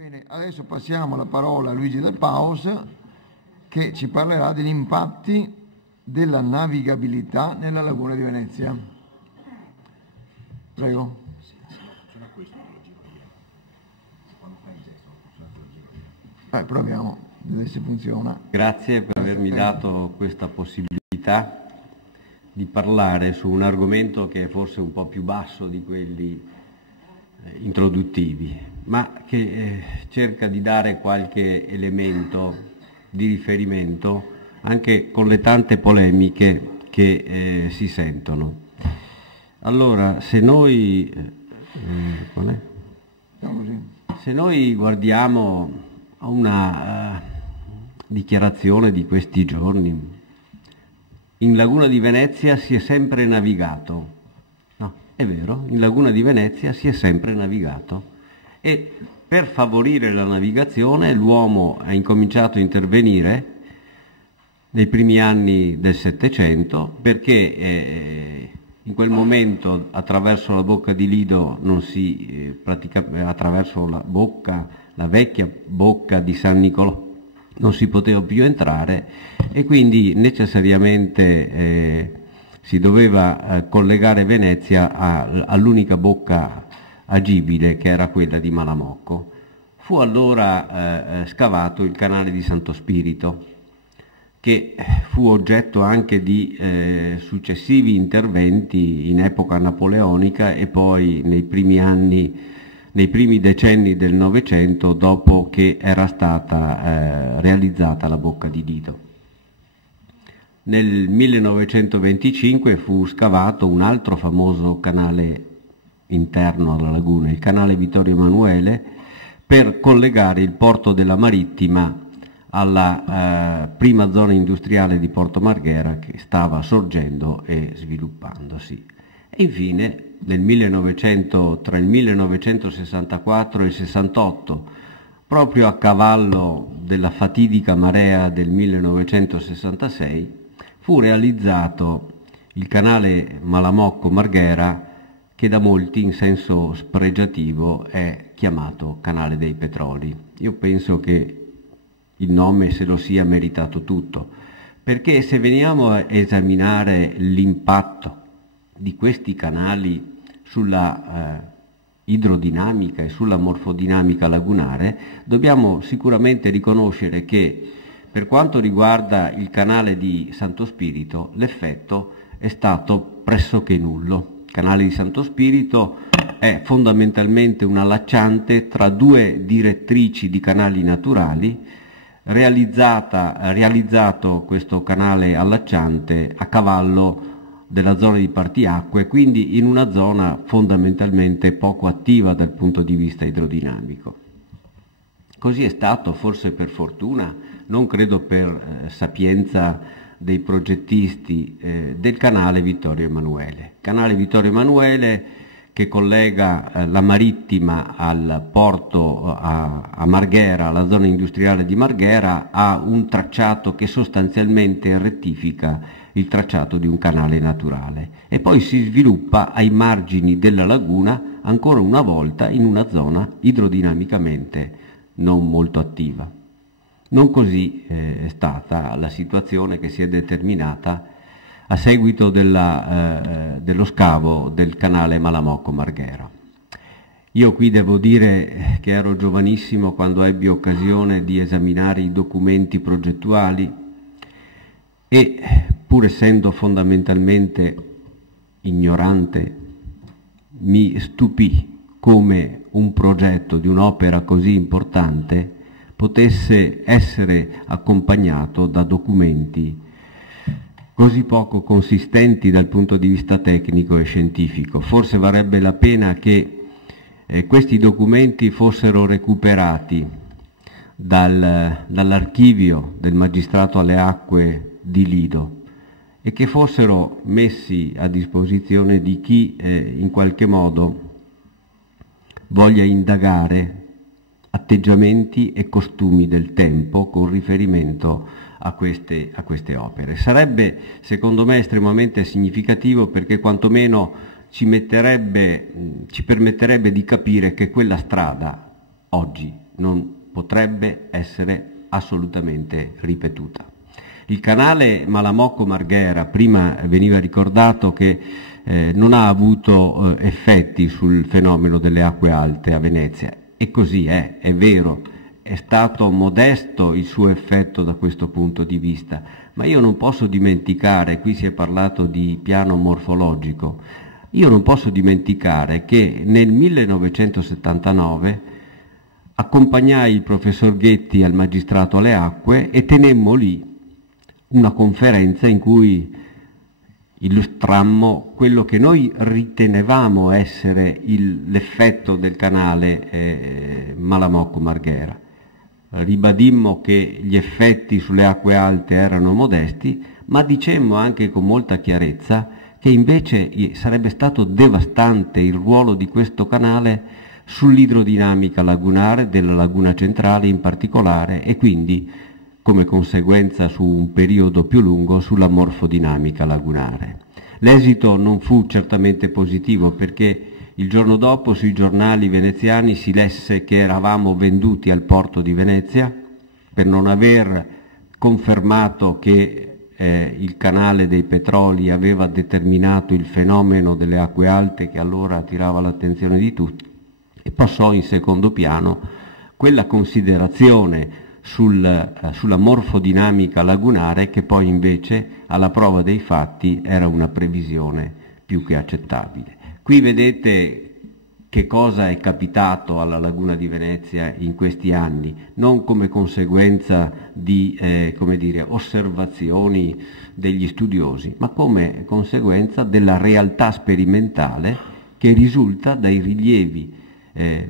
Bene, adesso passiamo la parola a Luigi Del Paus che ci parlerà degli impatti della navigabilità nella laguna di Venezia. Prego. Proviamo, vedere se funziona. Grazie per avermi dato questa possibilità di parlare su un argomento che è forse un po' più basso di quelli introduttivi, ma che cerca di dare qualche elemento di riferimento anche con le tante polemiche che si sentono. Allora, se noi guardiamo a una dichiarazione di questi giorni, in Laguna di Venezia si è sempre navigato. No, è vero, in Laguna di Venezia si è sempre navigato e per favorire la navigazione l'uomo ha incominciato a intervenire nei primi anni del Settecento perché in quel momento attraverso la bocca di Lido attraverso la vecchia bocca di San Nicolò non si poteva più entrare e quindi necessariamente si doveva collegare Venezia all'unica bocca agibile che era quella di Malamocco. Fu allora scavato il canale di Santo Spirito, che fu oggetto anche di successivi interventi in epoca napoleonica e poi nei primi decenni del Novecento, dopo che era stata realizzata la bocca di Lido. Nel 1925 fu scavato un altro famoso canale interno alla laguna, il canale Vittorio Emanuele, per collegare il porto della Marittima alla prima zona industriale di Porto Marghera che stava sorgendo e sviluppandosi. E infine tra il 1964 e il 68, proprio a cavallo della fatidica marea del 1966, fu realizzato il canale Malamocco-Marghera, che da molti in senso spregiativo è chiamato Canale dei Petroli. Io penso che il nome se lo sia meritato tutto, perché se veniamo a esaminare l'impatto di questi canali sulla idrodinamica e sulla morfodinamica lagunare, dobbiamo sicuramente riconoscere che per quanto riguarda il canale di Santo Spirito l'effetto è stato pressoché nullo. Il canale di Santo Spirito è fondamentalmente un allacciante tra due direttrici di canali naturali, realizzato questo canale allacciante a cavallo della zona di Partiacque, quindi in una zona fondamentalmente poco attiva dal punto di vista idrodinamico. Così è stato, forse per fortuna, non credo per sapienza dei progettisti, del canale Vittorio Emanuele. Canale Vittorio Emanuele che collega la Marittima al porto a Marghera, alla zona industriale di Marghera, ha un tracciato che sostanzialmente rettifica il tracciato di un canale naturale e poi si sviluppa ai margini della laguna ancora una volta in una zona idrodinamicamente non molto attiva. Non così è stata la situazione che si è determinata a seguito dello scavo del canale Malamocco-Marghera. Io qui devo dire che ero giovanissimo quando ebbi occasione di esaminare i documenti progettuali e, pur essendo fondamentalmente ignorante, mi stupì come un progetto di un'opera così importante potesse essere accompagnato da documenti così poco consistenti dal punto di vista tecnico e scientifico. Forse varrebbe la pena che questi documenti fossero recuperati dall'archivio del Magistrato alle Acque di Lido e che fossero messi a disposizione di chi in qualche modo voglia indagare atteggiamenti e costumi del tempo con riferimento a queste opere. Sarebbe, secondo me, estremamente significativo perché quantomeno ci permetterebbe di capire che quella strada oggi non potrebbe essere assolutamente ripetuta. Il canale Malamocco-Marghera, prima veniva ricordato che non ha avuto effetti sul fenomeno delle acque alte a Venezia, e così è vero, è stato modesto il suo effetto da questo punto di vista, ma io non posso dimenticare, qui si è parlato di piano morfologico, io non posso dimenticare che nel 1979 accompagnai il professor Ghetti al Magistrato alle Acque e tenemmo lì una conferenza in cui illustrammo quello che noi ritenevamo essere l'effetto del canale Malamocco-Marghera. Ribadimmo che gli effetti sulle acque alte erano modesti, ma dicemmo anche con molta chiarezza che invece sarebbe stato devastante il ruolo di questo canale sull'idrodinamica lagunare, della laguna centrale in particolare, e quindi come conseguenza su un periodo più lungo sulla morfodinamica lagunare. L'esito non fu certamente positivo, perché il giorno dopo sui giornali veneziani si lesse che eravamo venduti al porto di Venezia per non aver confermato che il canale dei petroli aveva determinato il fenomeno delle acque alte, che allora attirava l'attenzione di tutti, e passò in secondo piano quella considerazione sulla morfodinamica lagunare, che poi invece alla prova dei fatti era una previsione più che accettabile. Qui vedete che cosa è capitato alla laguna di Venezia in questi anni, non come conseguenza di osservazioni degli studiosi, ma come conseguenza della realtà sperimentale che risulta dai rilievi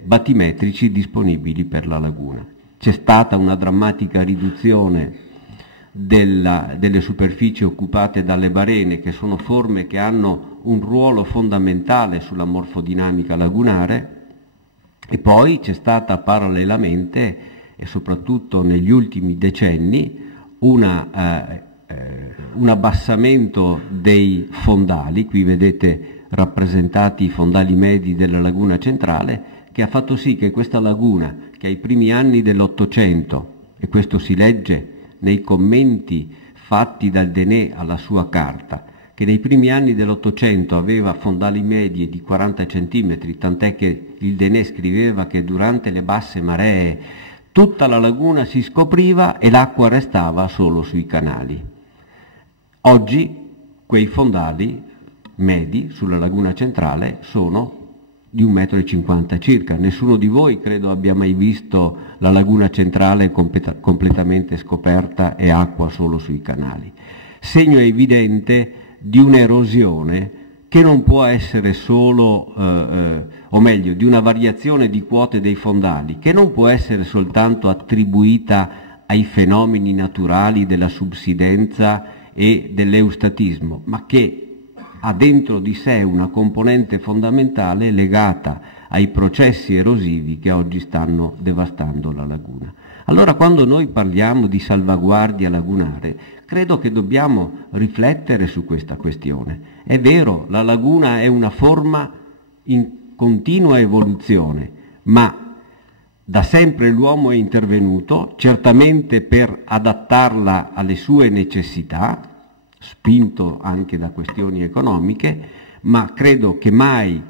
batimetrici disponibili per la laguna. C'è stata una drammatica riduzione delle superfici occupate dalle barene, che sono forme che hanno un ruolo fondamentale sulla morfodinamica lagunare, e poi c'è stata parallelamente, e soprattutto negli ultimi decenni, un abbassamento dei fondali. Qui vedete rappresentati i fondali medi della laguna centrale, che ha fatto sì che questa laguna, che ai primi anni dell'Ottocento, e questo si legge nei commenti fatti dal Denè alla sua carta, che nei primi anni dell'Ottocento aveva fondali medie di 40 centimetri, tant'è che il Denè scriveva che durante le basse maree tutta la laguna si scopriva e l'acqua restava solo sui canali. Oggi quei fondali medi sulla laguna centrale sono di 1,50 m circa. Nessuno di voi credo abbia mai visto la laguna centrale completamente scoperta e acqua solo sui canali. Segno evidente di un'erosione che non può essere solo, o meglio, di una variazione di quote dei fondali, che non può essere soltanto attribuita ai fenomeni naturali della subsidenza e dell'eustatismo, ma che ha dentro di sé una componente fondamentale legata ai processi erosivi che oggi stanno devastando la laguna. Allora, quando noi parliamo di salvaguardia lagunare, credo che dobbiamo riflettere su questa questione. È vero, la laguna è una forma in continua evoluzione, ma da sempre l'uomo è intervenuto, certamente per adattarla alle sue necessità, spinto anche da questioni economiche, ma credo che mai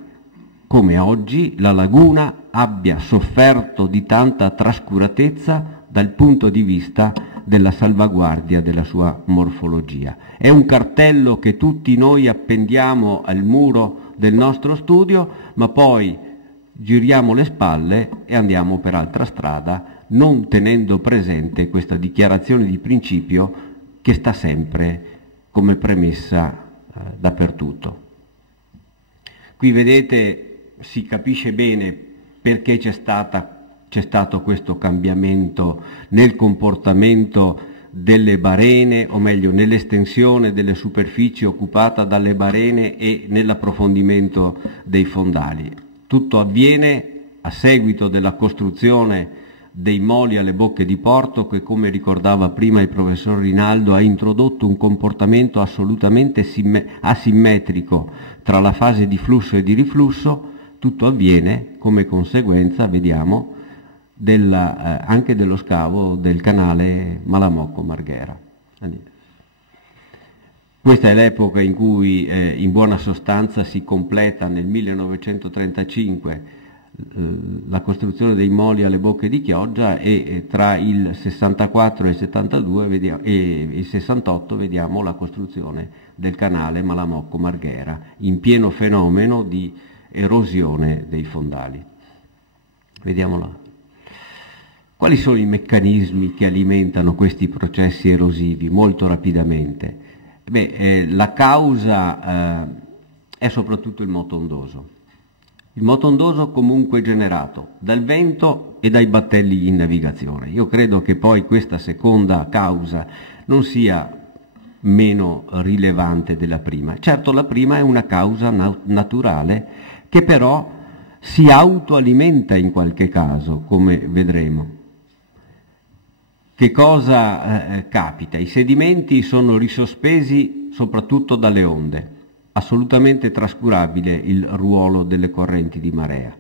come oggi la laguna abbia sofferto di tanta trascuratezza dal punto di vista della salvaguardia della sua morfologia. È un cartello che tutti noi appendiamo al muro del nostro studio, ma poi giriamo le spalle e andiamo per altra strada, non tenendo presente questa dichiarazione di principio che sta sempre come premessa dappertutto. Qui vedete, si capisce bene perché c'è stato questo cambiamento nel comportamento delle barene, o meglio nell'estensione delle superfici occupate dalle barene e nell'approfondimento dei fondali. Tutto avviene a seguito della costruzione dei moli alle bocche di porto che, come ricordava prima il professor Rinaldo, ha introdotto un comportamento assolutamente asimmetrico tra la fase di flusso e di riflusso. Tutto avviene come conseguenza, vediamo, anche dello scavo del canale Malamocco-Marghera. Questa è l'epoca in cui in buona sostanza si completa nel 1935 la costruzione dei moli alle Bocche di Chioggia, e tra il 64 e il 72 e il 68 vediamo la costruzione del canale Malamocco-Marghera in pieno fenomeno di erosione dei fondali. Vediamolo. Quali sono i meccanismi che alimentano questi processi erosivi molto rapidamente? La causa è soprattutto il moto ondoso. Il moto ondoso comunque generato dal vento e dai battelli in navigazione. Io credo che poi questa seconda causa non sia meno rilevante della prima. Certo, la prima è una causa naturale che però si autoalimenta in qualche caso, come vedremo. Che cosa capita? I sedimenti sono risospesi soprattutto dalle onde, assolutamente trascurabile il ruolo delle correnti di marea.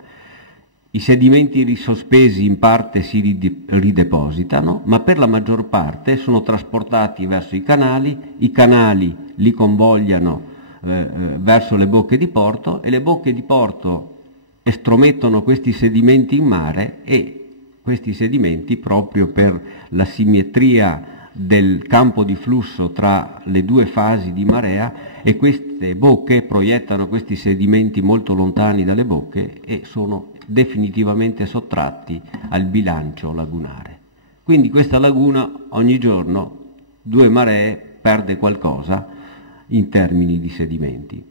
I sedimenti risospesi in parte si ridepositano, ma per la maggior parte sono trasportati verso i canali li convogliano verso le bocche di porto, e le bocche di porto estromettono questi sedimenti in mare, e questi sedimenti, proprio per la simmetria del campo di flusso tra le due fasi di marea, e queste bocche proiettano questi sedimenti molto lontani dalle bocche e sono definitivamente sottratti al bilancio lagunare. Quindi questa laguna ogni giorno, due maree, perde qualcosa in termini di sedimenti.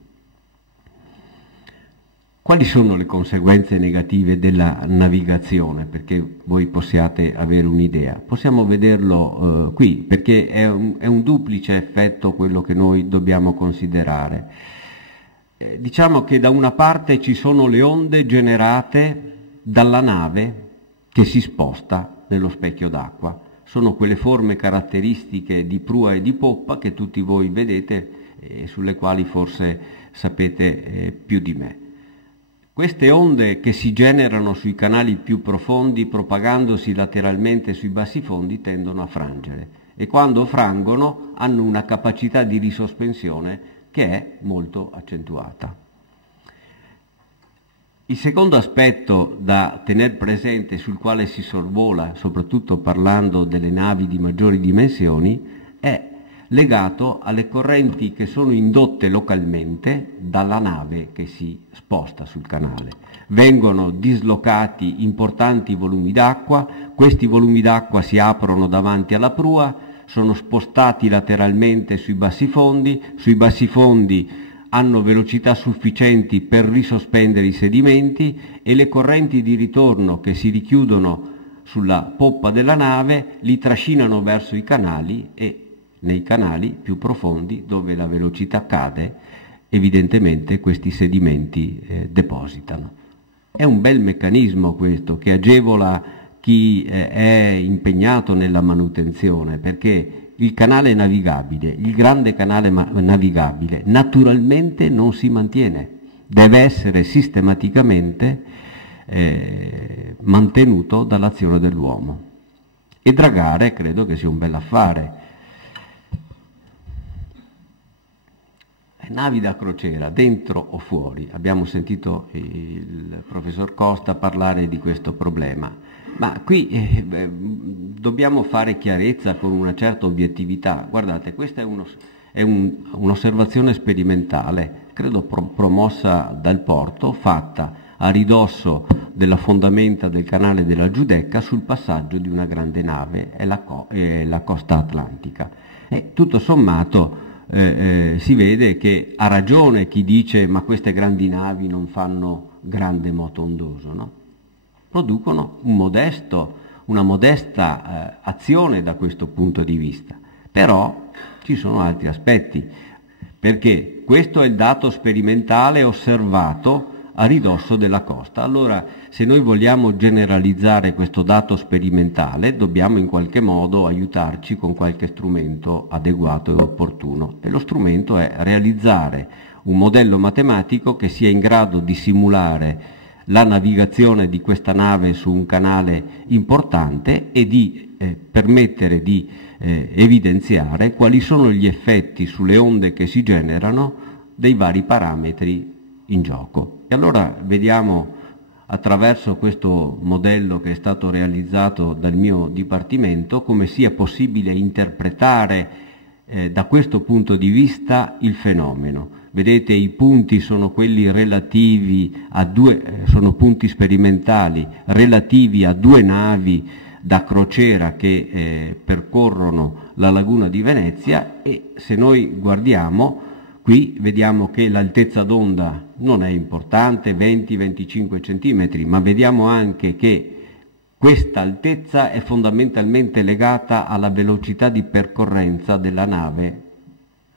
Quali sono le conseguenze negative della navigazione? Perché voi possiate avere un'idea. Possiamo vederlo qui, perché è un duplice effetto quello che noi dobbiamo considerare. Diciamo che da una parte ci sono le onde generate dalla nave che si sposta nello specchio d'acqua. Sono quelle forme caratteristiche di prua e di poppa che tutti voi vedete e sulle quali forse sapete più di me. Queste onde che si generano sui canali più profondi, propagandosi lateralmente sui bassi fondi, tendono a frangere, e quando frangono hanno una capacità di risospensione che è molto accentuata. Il secondo aspetto da tener presente, sul quale si sorvola, soprattutto parlando delle navi di maggiori dimensioni, è legato alle correnti che sono indotte localmente dalla nave che si sposta sul canale. Vengono dislocati importanti volumi d'acqua, questi volumi d'acqua si aprono davanti alla prua, sono spostati lateralmente sui bassi fondi hanno velocità sufficienti per risospendere i sedimenti, e le correnti di ritorno che si richiudono sulla poppa della nave li trascinano verso i canali, e nei canali più profondi, dove la velocità cade, evidentemente questi sedimenti depositano. È un bel meccanismo questo, che agevola chi è impegnato nella manutenzione, perché il canale navigabile, il grande canale navigabile, naturalmente non si mantiene, deve essere sistematicamente mantenuto dall'azione dell'uomo. E dragare credo che sia un bel affare. Navi da crociera, dentro o fuori? Abbiamo sentito il professor Costa parlare di questo problema, ma qui dobbiamo fare chiarezza con una certa obiettività. Guardate, questa è un'osservazione sperimentale, credo promossa dal porto, fatta a ridosso della fondamenta del canale della Giudecca sul passaggio di una grande nave, è la costa atlantica. E tutto sommato si vede che ha ragione chi dice ma queste grandi navi non fanno grande moto ondoso, no? Producono una modesta azione da questo punto di vista, però ci sono altri aspetti, perché questo è il dato sperimentale osservato a ridosso della costa. Allora, se noi vogliamo generalizzare questo dato sperimentale, dobbiamo in qualche modo aiutarci con qualche strumento adeguato e opportuno. E lo strumento è realizzare un modello matematico che sia in grado di simulare la navigazione di questa nave su un canale importante e di permettere di evidenziare quali sono gli effetti sulle onde che si generano dei vari parametri in gioco. E allora vediamo attraverso questo modello che è stato realizzato dal mio dipartimento come sia possibile interpretare da questo punto di vista il fenomeno. Vedete, i punti sono quelli relativi a sono punti sperimentali relativi a due navi da crociera che percorrono la laguna di Venezia, e se noi guardiamo qui vediamo che l'altezza d'onda non è importante, 20-25 cm, ma vediamo anche che questa altezza è fondamentalmente legata alla velocità di percorrenza della nave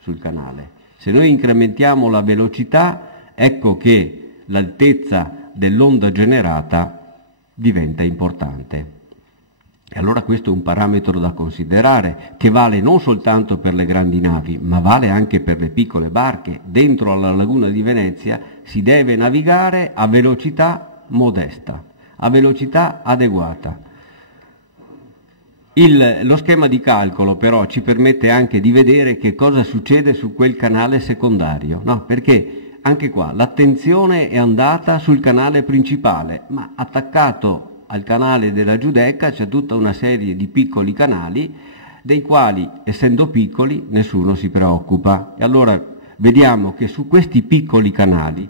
sul canale. Se noi incrementiamo la velocità, ecco che l'altezza dell'onda generata diventa importante. E allora questo è un parametro da considerare, che vale non soltanto per le grandi navi, ma vale anche per le piccole barche. Dentro alla laguna di Venezia si deve navigare a velocità modesta, a velocità adeguata. Lo schema di calcolo però ci permette anche di vedere che cosa succede su quel canale secondario, no? Perché anche qua l'attenzione è andata sul canale principale, ma attaccato al canale della Giudecca c'è tutta una serie di piccoli canali dei quali, essendo piccoli, nessuno si preoccupa. E allora vediamo che su questi piccoli canali,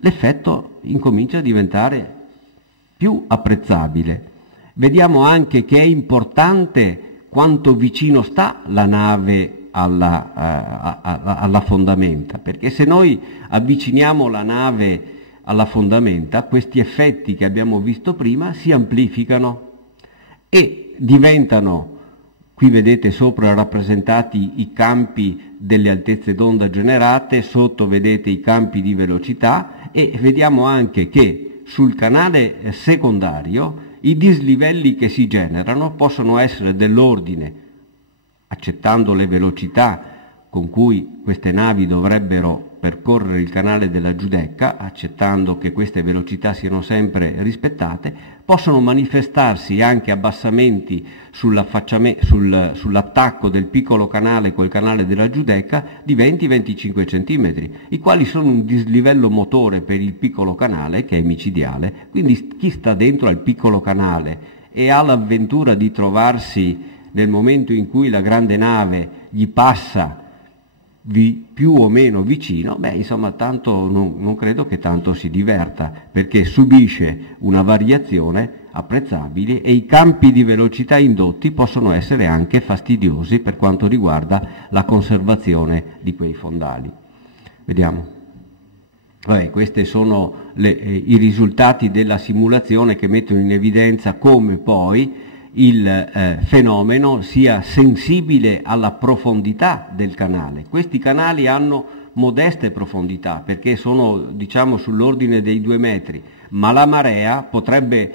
l'effetto incomincia a diventare più apprezzabile. Vediamo anche che è importante quanto vicino sta la nave alla fondamenta, perché se noi avviciniamo la nave alla fondamenta, questi effetti che abbiamo visto prima si amplificano e diventano, qui vedete sopra rappresentati i campi delle altezze d'onda generate, sotto vedete i campi di velocità, e vediamo anche che sul canale secondario i dislivelli che si generano possono essere dell'ordine, accettando le velocità con cui queste navi dovrebbero percorrere il canale della Giudecca, accettando che queste velocità siano sempre rispettate, possono manifestarsi anche abbassamenti sull'attacco del piccolo canale col canale della Giudecca di 20-25 cm, i quali sono un dislivello motore per il piccolo canale che è micidiale. Quindi chi sta dentro al piccolo canale e ha l'avventura di trovarsi nel momento in cui la grande nave gli passa più o meno vicino, insomma tanto non credo che tanto si diverta, perché subisce una variazione apprezzabile e i campi di velocità indotti possono essere anche fastidiosi per quanto riguarda la conservazione di quei fondali. Vediamo. Questi sono i risultati della simulazione che mettono in evidenza come poi il fenomeno sia sensibile alla profondità del canale. Questi canali hanno modeste profondità perché sono, diciamo, sull'ordine dei 2 metri, ma la marea potrebbe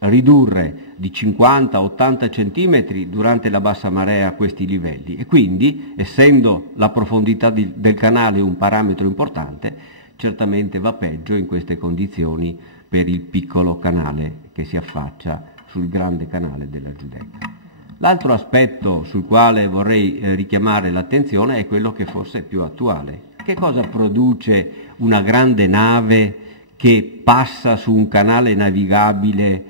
ridurre di 50-80 centimetri durante la bassa marea questi livelli, e quindi, essendo la profondità del canale un parametro importante, certamente va peggio in queste condizioni per il piccolo canale che si affaccia sul grande canale della Giudecca. L'altro aspetto sul quale vorrei richiamare l'attenzione è quello che forse è più attuale. Che cosa produce una grande nave che passa su un canale navigabile?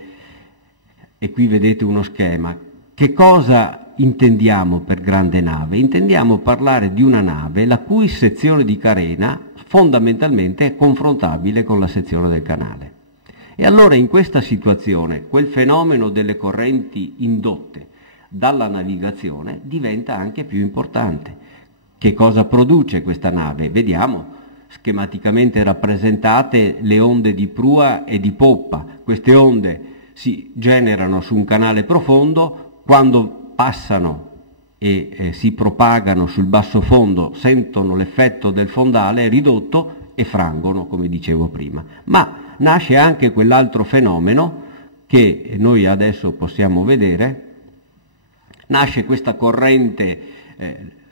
E qui vedete uno schema. Che cosa intendiamo per grande nave? Intendiamo parlare di una nave la cui sezione di carena fondamentalmente è confrontabile con la sezione del canale. E allora in questa situazione quel fenomeno delle correnti indotte dalla navigazione diventa anche più importante. Che cosa produce questa nave? Vediamo schematicamente rappresentate le onde di prua e di poppa. Queste onde si generano su un canale profondo, quando passano e si propagano sul basso fondo sentono l'effetto del fondale ridotto e frangono, come dicevo prima. Ma nasce anche quell'altro fenomeno che noi adesso possiamo vedere. Nasce questa corrente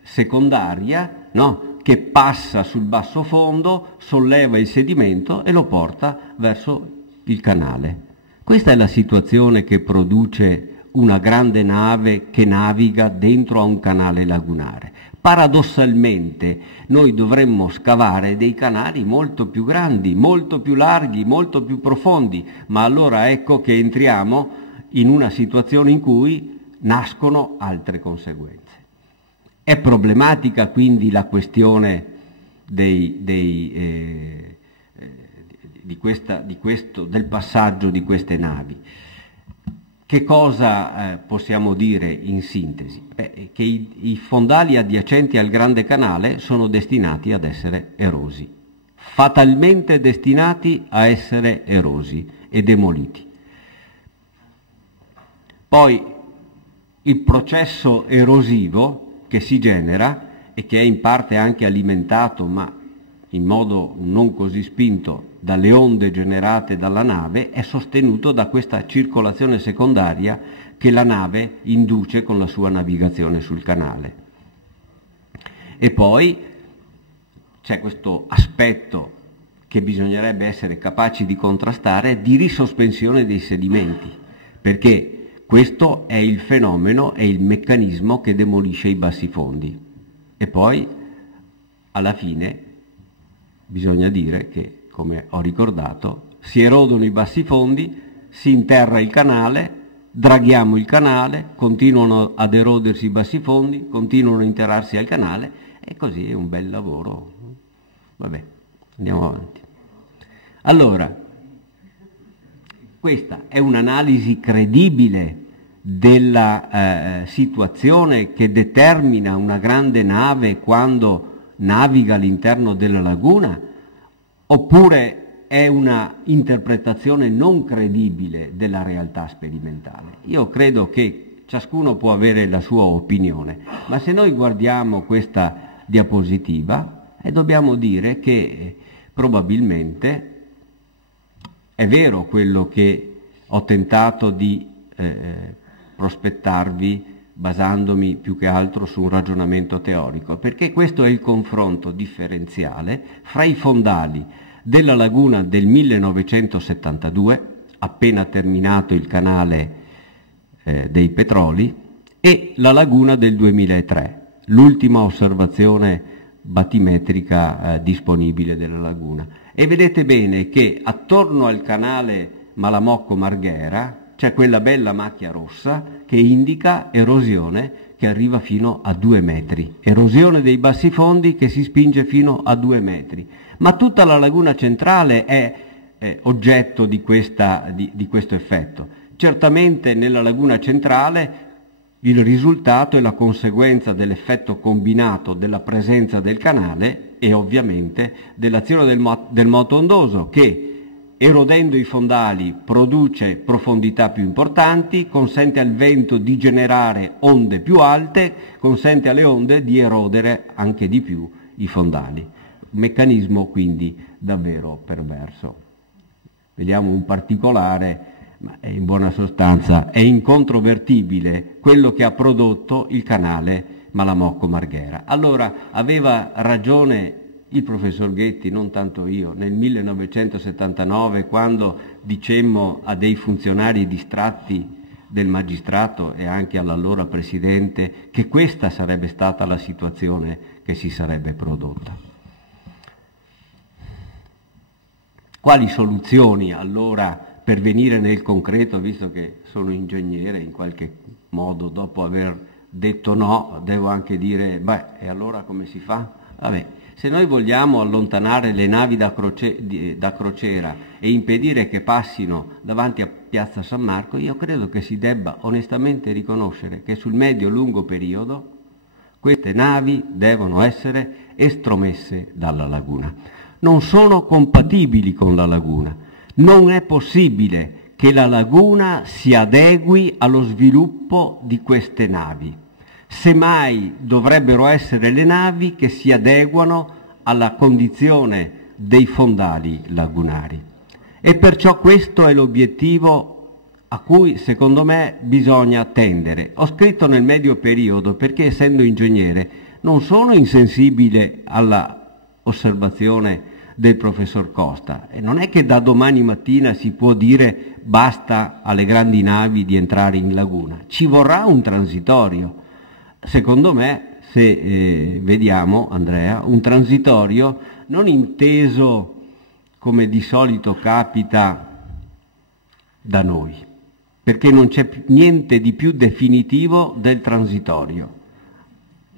secondaria, no? che passa sul basso fondo, solleva il sedimento e lo porta verso il canale. Questa è la situazione che produce una grande nave che naviga dentro a un canale lagunare. Paradossalmente noi dovremmo scavare dei canali molto più grandi, molto più larghi, molto più profondi, ma allora ecco che entriamo in una situazione in cui nascono altre conseguenze. È problematica quindi la questione del passaggio di queste navi. Che cosa possiamo dire in sintesi? Che i fondali adiacenti al grande canale sono destinati ad essere erosi, fatalmente destinati a essere erosi e demoliti. Poi il processo erosivo che si genera e che è in parte anche alimentato, ma in modo non così spinto, dalle onde generate dalla nave, è sostenuto da questa circolazione secondaria che la nave induce con la sua navigazione sul canale. E poi c'è questo aspetto che bisognerebbe essere capaci di contrastare, di risospensione dei sedimenti, perché questo è il fenomeno, è il meccanismo che demolisce i bassifondi. E poi, alla fine, bisogna dire che, come ho ricordato, si erodono i bassifondi, si interra il canale, draghiamo il canale, continuano ad erodersi i bassifondi, continuano a interrarsi al canale, e così è un bel lavoro. Vabbè, andiamo avanti. Allora, questa è un'analisi credibile della situazione che determina una grande nave quando naviga all'interno della laguna, oppure è una interpretazione non credibile della realtà sperimentale? Io credo che ciascuno può avere la sua opinione, ma se noi guardiamo questa diapositiva dobbiamo dire che probabilmente è vero quello che ho tentato di prospettarvi basandomi più che altro su un ragionamento teorico, perché questo è il confronto differenziale fra i fondali della laguna del 1972, appena terminato il canale dei Petroli, e la laguna del 2003, l'ultima osservazione batimetrica disponibile della laguna. E vedete bene che attorno al canale Malamocco-Marghera c'è quella bella macchia rossa che indica erosione che arriva fino a 2 metri, erosione dei bassifondi che si spinge fino a 2 metri. Ma tutta la laguna centrale è oggetto di questo effetto. Certamente nella laguna centrale il risultato è la conseguenza dell'effetto combinato della presenza del canale e ovviamente dell'azione del moto ondoso che, erodendo i fondali, produce profondità più importanti, consente al vento di generare onde più alte, consente alle onde di erodere anche di più i fondali. Un meccanismo quindi davvero perverso. Vediamo un particolare, ma in buona sostanza è incontrovertibile quello che ha prodotto il canale Malamocco-Marghera. Allora aveva ragione il professor Ghetti, non tanto io, nel 1979 quando dicemmo a dei funzionari distratti del magistrato e anche all'allora presidente che questa sarebbe stata la situazione che si sarebbe prodotta. Quali soluzioni allora per venire nel concreto, visto che sono ingegnere in qualche modo, dopo aver detto no, devo anche dire, e allora come si fa? Vabbè. Se noi vogliamo allontanare le navi da crociera e impedire che passino davanti a Piazza San Marco, io credo che si debba onestamente riconoscere che sul medio-lungo periodo queste navi devono essere estromesse dalla laguna. Non sono compatibili con la laguna. Non è possibile che la laguna si adegui allo sviluppo di queste navi. Semmai dovrebbero essere le navi che si adeguano alla condizione dei fondali lagunari. E perciò questo è l'obiettivo a cui secondo me bisogna tendere. Ho scritto nel medio periodo perché, essendo ingegnere, non sono insensibile alla osservazione del professor Costa, e non è che da domani mattina si può dire basta alle grandi navi di entrare in laguna, ci vorrà un transitorio. Secondo me, se vediamo, Andrea, un transitorio non inteso come di solito capita da noi, perché non c'è niente di più definitivo del transitorio.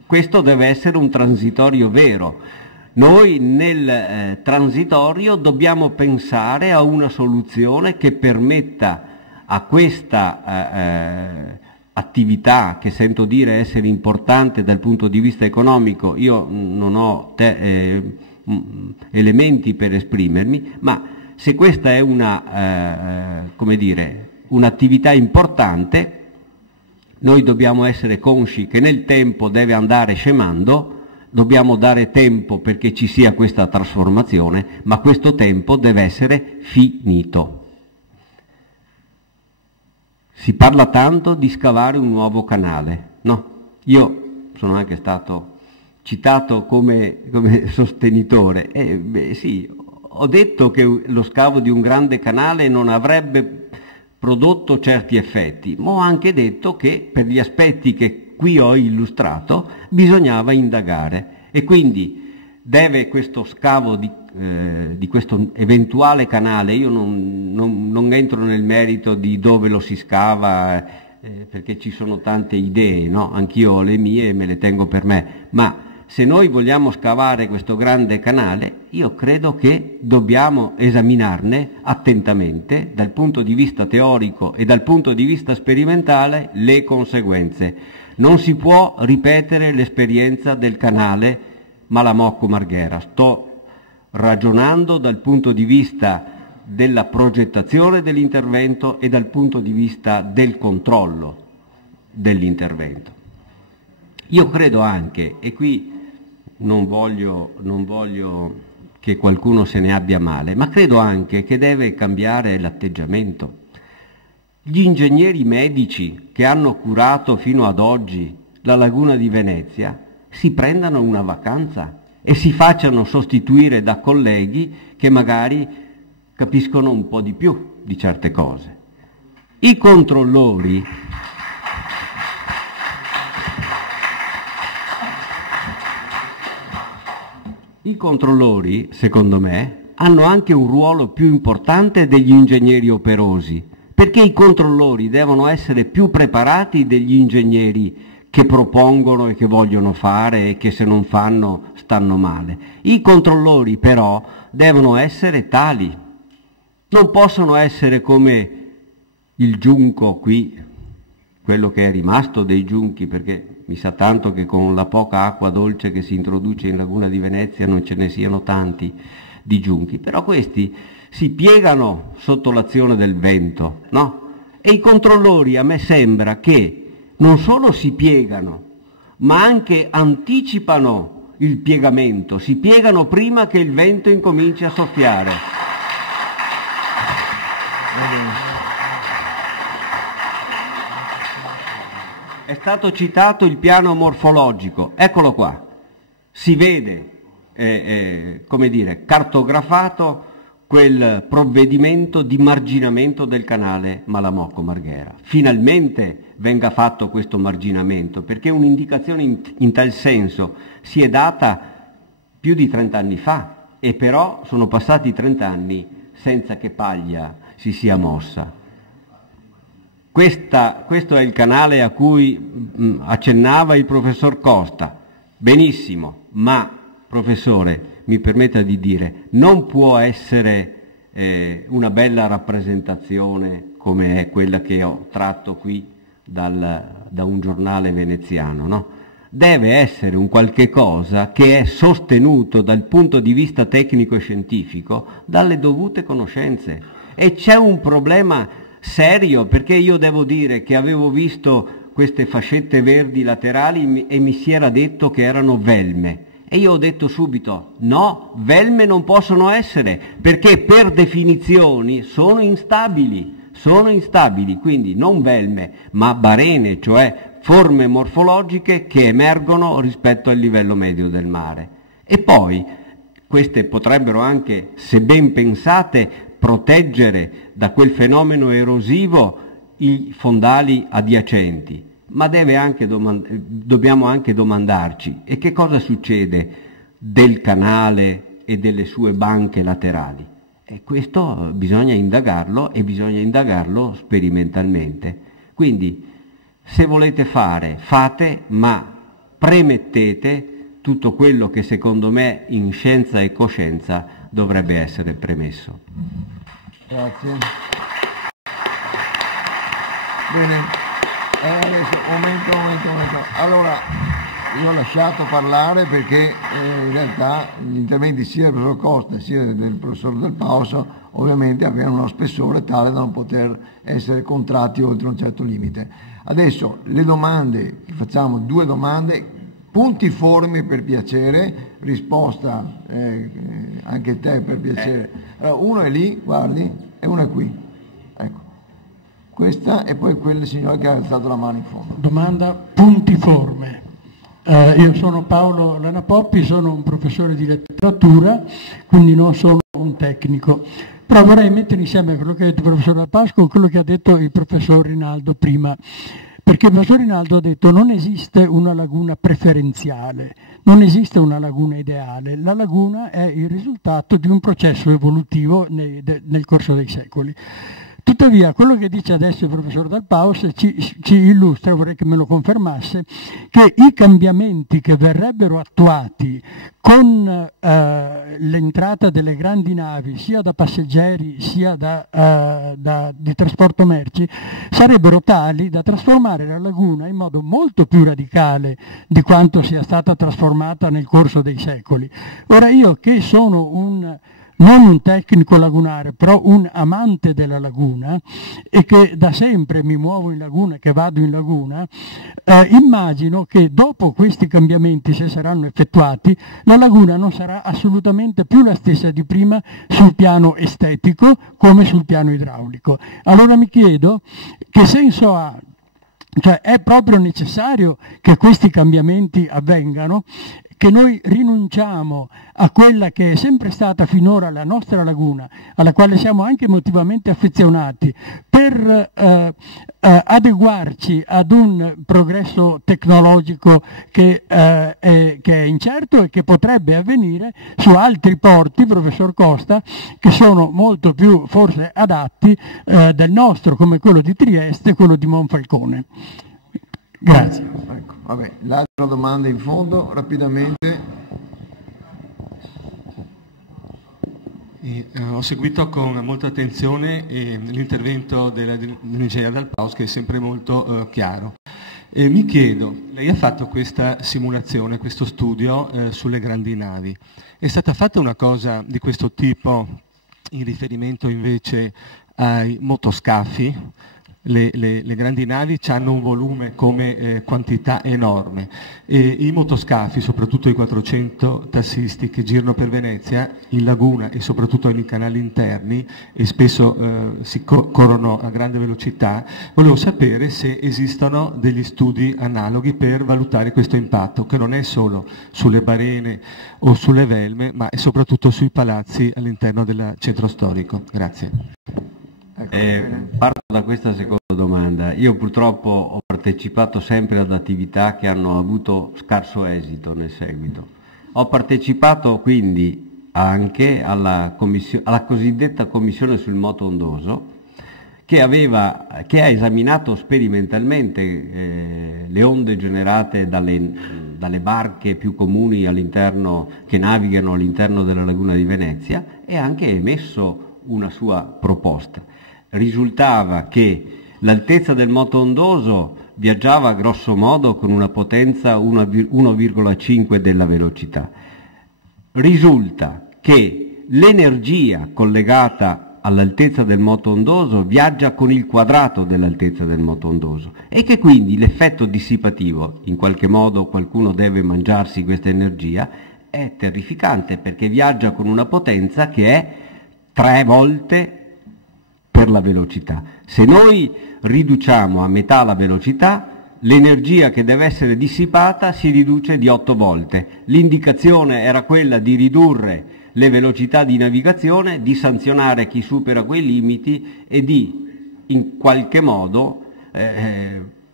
Questo deve essere un transitorio vero. Noi nel transitorio dobbiamo pensare a una soluzione che permetta a questa attività, che sento dire essere importante dal punto di vista economico, io non ho elementi per esprimermi, ma se questa è un'attività importante, noi dobbiamo essere consci che nel tempo deve andare scemando, dobbiamo dare tempo perché ci sia questa trasformazione, ma questo tempo deve essere finito. Si parla tanto di scavare un nuovo canale, no? Io sono anche stato citato come sostenitore, sì, ho detto che lo scavo di un grande canale non avrebbe prodotto certi effetti, ma ho anche detto che per gli aspetti che qui ho illustrato bisognava indagare, e quindi deve questo scavo di questo eventuale canale, io non entro nel merito di dove lo si scava, perché ci sono tante idee, no? Anch'io ho le mie e me le tengo per me, ma se noi vogliamo scavare questo grande canale, io credo che dobbiamo esaminarne attentamente, dal punto di vista teorico e dal punto di vista sperimentale, le conseguenze. Non si può ripetere l'esperienza del canale Malamocco-Marghera. Sto ragionando dal punto di vista della progettazione dell'intervento e dal punto di vista del controllo dell'intervento. Io credo anche, e qui non voglio che qualcuno se ne abbia male, ma credo anche che deve cambiare l'atteggiamento. Gli ingegneri medici che hanno curato fino ad oggi la laguna di Venezia si prendano una vacanza e si facciano sostituire da colleghi che magari capiscono un po' di più di certe cose. I controllori secondo me, hanno anche un ruolo più importante degli ingegneri operosi, perché i controllori devono essere più preparati degli ingegneri che propongono e che vogliono fare e che se non fanno stanno male. I controllori però devono essere tali, non possono essere come il giunco qui, quello che è rimasto dei giunchi, perché mi sa tanto che con la poca acqua dolce che si introduce in laguna di Venezia non ce ne siano tanti di giunchi, però questi si piegano sotto l'azione del vento, no? E i controllori, a me sembra che non solo si piegano, ma anche anticipano il piegamento, si piegano prima che il vento incominci a soffiare. È stato citato il piano morfologico, eccolo qua, si vede, cartografato quel provvedimento di marginamento del canale Malamocco-Marghera. Finalmente venga fatto questo marginamento, perché un'indicazione in tal senso si è data più di 30 anni fa, e però sono passati 30 anni senza che paglia si sia mossa. Questo è il canale a cui accennava il professor Costa. Benissimo, ma professore, mi permetta di dire, non può essere una bella rappresentazione come è quella che ho tratto qui da un giornale veneziano, no? Deve essere un qualche cosa che è sostenuto dal punto di vista tecnico e scientifico dalle dovute conoscenze. E c'è un problema serio, perché io devo dire che avevo visto queste fascette verdi laterali e mi si era detto che erano velme. E io ho detto subito, no, velme non possono essere, perché per definizioni sono instabili, quindi non velme, ma barene, cioè forme morfologiche che emergono rispetto al livello medio del mare. E poi queste potrebbero anche, se ben pensate, proteggere da quel fenomeno erosivo i fondali adiacenti, ma dobbiamo anche domandarci: e che cosa succede del canale e delle sue banche laterali? E questo bisogna indagarlo, e bisogna indagarlo sperimentalmente. Quindi, se volete fate, ma premettete tutto quello che secondo me in scienza e coscienza dovrebbe essere premesso. Grazie. Bene, adesso momento. Allora, io ho lasciato parlare perché in realtà gli interventi sia del professor Costa sia del professor Del Pauso ovviamente avevano uno spessore tale da non poter essere contratti oltre un certo limite. Adesso le domande, facciamo 2 domande, puntiformi per piacere, risposta anche te per piacere. Allora, uno è lì, guardi, e uno è qui. Ecco. Questa e poi quel signore che ha alzato la mano in fondo. Domanda puntiforme. Io sono Paolo Lanapoppi, sono un professore di letteratura, quindi non sono un tecnico. Però vorrei mettere insieme quello che ha detto il professor La Pasqua con quello che ha detto il professor Rinaldo prima. Perché il professor Rinaldo ha detto non esiste una laguna preferenziale, non esiste una laguna ideale, la laguna è il risultato di un processo evolutivo nel corso dei secoli. Tuttavia, quello che dice adesso il professor Del Paus ci illustra, vorrei che me lo confermasse, che i cambiamenti che verrebbero attuati con l'entrata delle grandi navi, sia da passeggeri sia di trasporto merci, sarebbero tali da trasformare la laguna in modo molto più radicale di quanto sia stata trasformata nel corso dei secoli. Ora io, che sono non un tecnico lagunare, però un amante della laguna e che da sempre mi muovo in laguna, che vado in laguna, immagino che dopo questi cambiamenti, se saranno effettuati, la laguna non sarà assolutamente più la stessa di prima sul piano estetico come sul piano idraulico. Allora mi chiedo che senso ha. Cioè è proprio necessario che questi cambiamenti avvengano, che noi rinunciamo a quella che è sempre stata finora la nostra laguna, alla quale siamo anche emotivamente affezionati, per adeguarci ad un progresso tecnologico che è incerto e che potrebbe avvenire su altri porti, professor Costa, che sono molto più forse adatti del nostro, come quello di Trieste e quello di Monfalcone. Grazie. Ecco, vabbè, l'altra domanda in fondo, rapidamente. Ho seguito con molta attenzione l'intervento dell'ingegnere Del Paus, che è sempre molto chiaro. Mi chiedo, lei ha fatto questa simulazione, questo studio sulle grandi navi. È stata fatta una cosa di questo tipo in riferimento invece ai motoscafi? Le grandi navi hanno un volume come quantità enorme e i motoscafi, soprattutto i 400 tassisti che girano per Venezia in laguna e soprattutto nei canali interni e spesso corrono a grande velocità, volevo sapere se esistono degli studi analoghi per valutare questo impatto, che non è solo sulle barene o sulle velme, ma è soprattutto sui palazzi all'interno del centro storico. Grazie. Parto da questa seconda domanda. Io purtroppo ho partecipato sempre ad attività che hanno avuto scarso esito nel seguito. Ho partecipato quindi anche alla cosiddetta commissione sul moto ondoso, che ha esaminato sperimentalmente le onde generate dalle barche più comuni che navigano all'interno della laguna di Venezia, e ha anche emesso una sua proposta. Risultava che l'altezza del moto ondoso viaggiava grosso modo con una potenza 1,5 della velocità. Risulta che l'energia collegata all'altezza del moto ondoso viaggia con il quadrato dell'altezza del moto ondoso, e che quindi l'effetto dissipativo, in qualche modo qualcuno deve mangiarsi questa energia, è terrificante, perché viaggia con una potenza che è 3 volte per la velocità. Se noi riduciamo a metà la velocità, l'energia che deve essere dissipata si riduce di 8 volte. L'indicazione era quella di ridurre le velocità di navigazione, di sanzionare chi supera quei limiti e di in qualche modo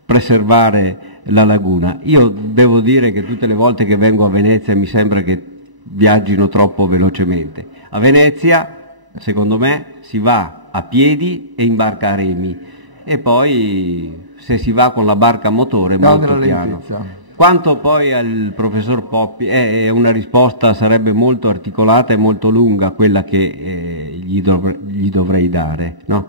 preservare la laguna. Io devo dire che tutte le volte che vengo a Venezia mi sembra che viaggino troppo velocemente. A Venezia, secondo me, si va a piedi e in barca a remi, e poi se si va con la barca a motore molto piano. Quanto poi al professor Poppi, è una risposta, sarebbe molto articolata e molto lunga quella che gli dovrei dare, no?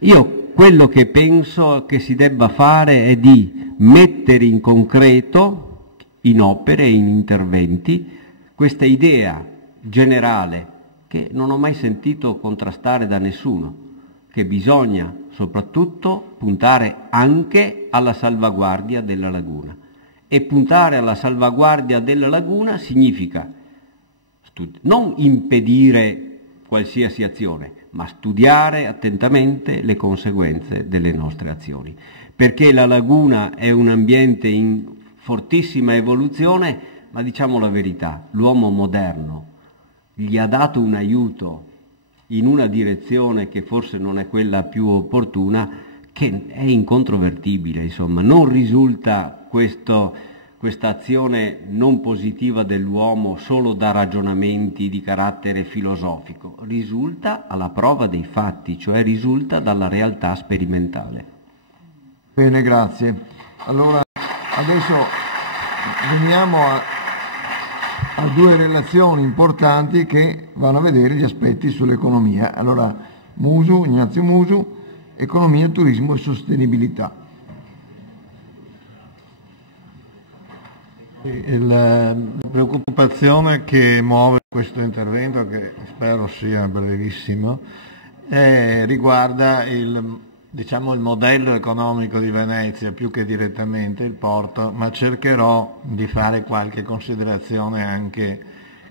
Io quello che penso che si debba fare è di mettere in concreto, in opere e in interventi, questa idea generale che non ho mai sentito contrastare da nessuno, che bisogna soprattutto puntare anche alla salvaguardia della laguna. E puntare alla salvaguardia della laguna significa non impedire qualsiasi azione, ma studiare attentamente le conseguenze delle nostre azioni. Perché la laguna è un ambiente in fortissima evoluzione, ma diciamo la verità, l'uomo moderno gli ha dato un aiuto in una direzione che forse non è quella più opportuna, che è incontrovertibile, insomma. Non risulta questa azione non positiva dell'uomo solo da ragionamenti di carattere filosofico, risulta alla prova dei fatti, cioè risulta dalla realtà sperimentale. Bene, grazie. Allora, adesso veniamo a due relazioni importanti che vanno a vedere gli aspetti sull'economia. Allora, Ignazio Musu, economia, turismo e sostenibilità. La preoccupazione che muove questo intervento, che spero sia brevissimo, riguarda il modello economico di Venezia più che direttamente il porto, ma cercherò di fare qualche considerazione anche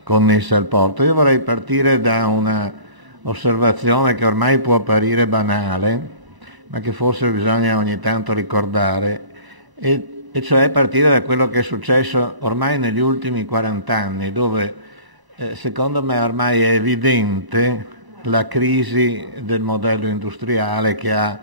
connessa al porto. Io vorrei partire da una osservazione che ormai può apparire banale, ma che forse bisogna ogni tanto ricordare, e cioè partire da quello che è successo ormai negli ultimi 40 anni, dove secondo me ormai è evidente la crisi del modello industriale che ha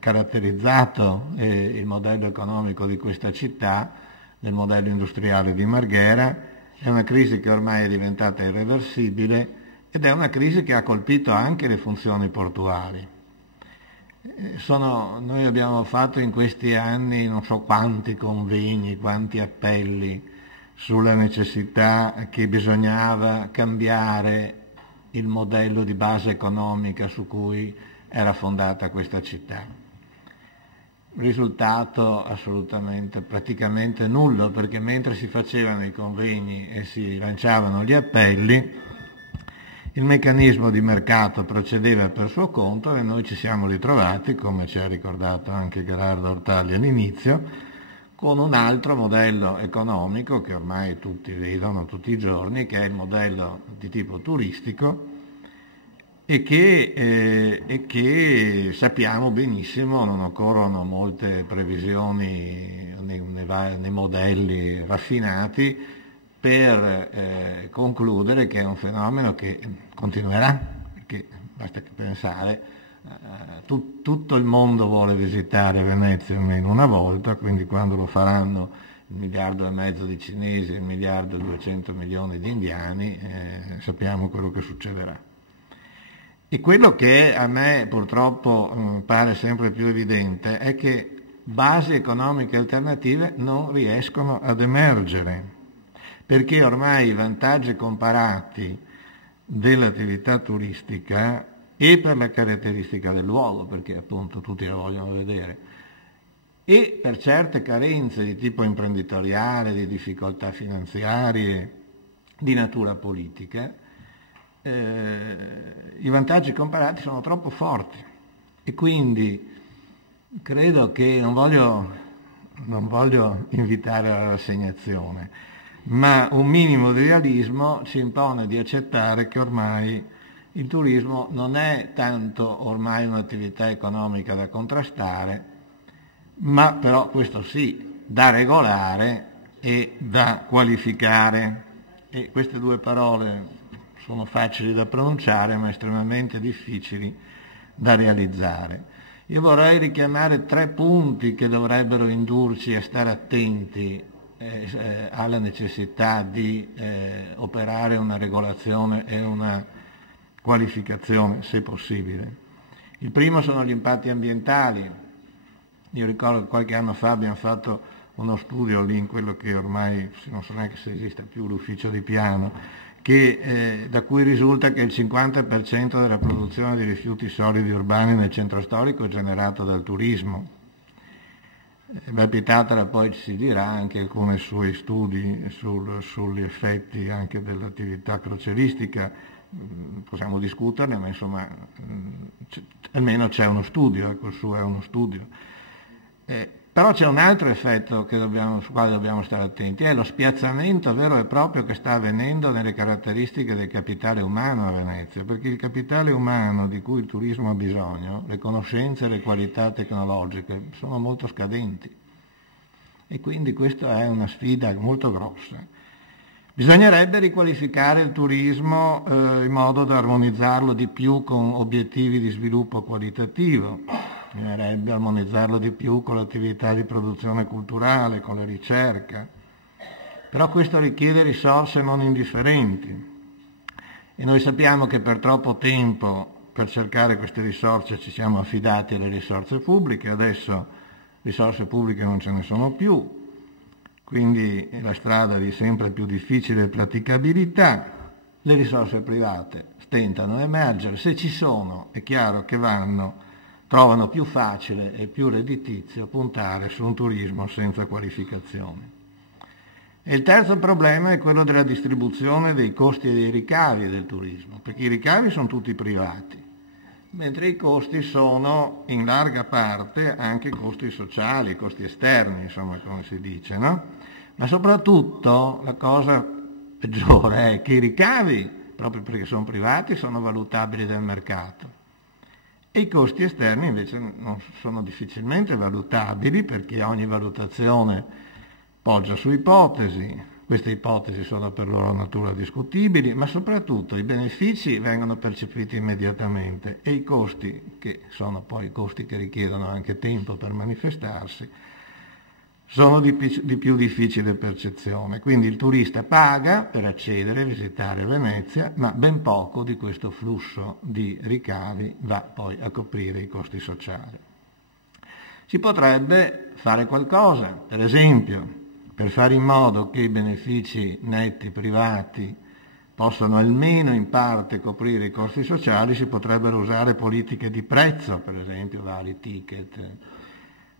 caratterizzato il modello economico di questa città, del modello industriale di Marghera. È una crisi che ormai è diventata irreversibile ed è una crisi che ha colpito anche le funzioni portuali. Noi abbiamo fatto in questi anni non so quanti convegni, quanti appelli sulla necessità che bisognava cambiare il modello di base economica su cui era fondata questa città. Risultato praticamente nullo, perché mentre si facevano i convegni e si lanciavano gli appelli, il meccanismo di mercato procedeva per suo conto e noi ci siamo ritrovati, come ci ha ricordato anche Gerardo Ortali all'inizio, con un altro modello economico che ormai tutti vedono tutti i giorni, che è il modello di tipo turistico e che sappiamo benissimo, non occorrono molte previsioni nei modelli raffinati per concludere che è un fenomeno che continuerà, perché basta che pensare, tutto il mondo vuole visitare Venezia almeno una volta, quindi quando lo faranno 1,5 miliardi di cinesi e 1,2 miliardi di indiani, sappiamo quello che succederà. E quello che a me purtroppo pare sempre più evidente è che basi economiche alternative non riescono ad emergere, perché ormai i vantaggi comparati dell'attività turistica e per la caratteristica del luogo, perché appunto tutti la vogliono vedere, e per certe carenze di tipo imprenditoriale, di difficoltà finanziarie, di natura politica, i vantaggi comparati sono troppo forti e quindi credo che non voglio invitare alla rassegnazione, ma un minimo di realismo ci impone di accettare che ormai il turismo non è tanto ormai un'attività economica da contrastare, ma però questo sì, da regolare e da qualificare. E queste due parole sono facili da pronunciare ma estremamente difficili da realizzare. Io vorrei richiamare 3 punti che dovrebbero indurci a stare attenti alla necessità di operare una regolazione e una qualificazione, se possibile. Il primo sono gli impatti ambientali. Io ricordo che qualche anno fa abbiamo fatto uno studio lì in quello che ormai non so neanche se esiste più, l'ufficio di piano, da cui risulta che il 50% della produzione di rifiuti solidi urbani nel centro storico è generato dal turismo. Pitatra poi ci dirà anche alcuni suoi studi sugli effetti anche dell'attività crocieristica, possiamo discuterne, ma insomma almeno c'è uno studio, ecco, il suo è uno studio. Però c'è un altro effetto sul quale dobbiamo stare attenti, è lo spiazzamento vero e proprio che sta avvenendo nelle caratteristiche del capitale umano a Venezia, perché il capitale umano di cui il turismo ha bisogno, le conoscenze e le qualità tecnologiche, sono molto scadenti. E quindi questa è una sfida molto grossa. Bisognerebbe riqualificare il turismo in modo da armonizzarlo di più con obiettivi di sviluppo qualitativo. Bisognerebbe armonizzarlo di più con l'attività di produzione culturale, con la ricerca, però questo richiede risorse non indifferenti e noi sappiamo che per troppo tempo per cercare queste risorse ci siamo affidati alle risorse pubbliche, adesso risorse pubbliche non ce ne sono più, quindi la strada di sempre più difficile praticabilità, le risorse private stentano a emergere, se ci sono è chiaro che trovano più facile e più redditizio puntare su un turismo senza qualificazione. E il terzo problema è quello della distribuzione dei costi e dei ricavi del turismo, perché i ricavi sono tutti privati, mentre i costi sono in larga parte anche costi sociali, costi esterni, insomma, come si dice, no? Ma soprattutto la cosa peggiore è che i ricavi, proprio perché sono privati, sono valutabili dal mercato. E i costi esterni invece non sono difficilmente valutabili perché ogni valutazione poggia su ipotesi, queste ipotesi sono per loro natura discutibili, ma soprattutto i benefici vengono percepiti immediatamente e i costi, che sono poi costi che richiedono anche tempo per manifestarsi, sono di più difficile percezione. Quindi il turista paga per accedere, visitare Venezia, ma ben poco di questo flusso di ricavi va poi a coprire i costi sociali. Si potrebbe fare qualcosa, per esempio, per fare in modo che i benefici netti privati possano almeno in parte coprire i costi sociali, si potrebbero usare politiche di prezzo, per esempio vari ticket,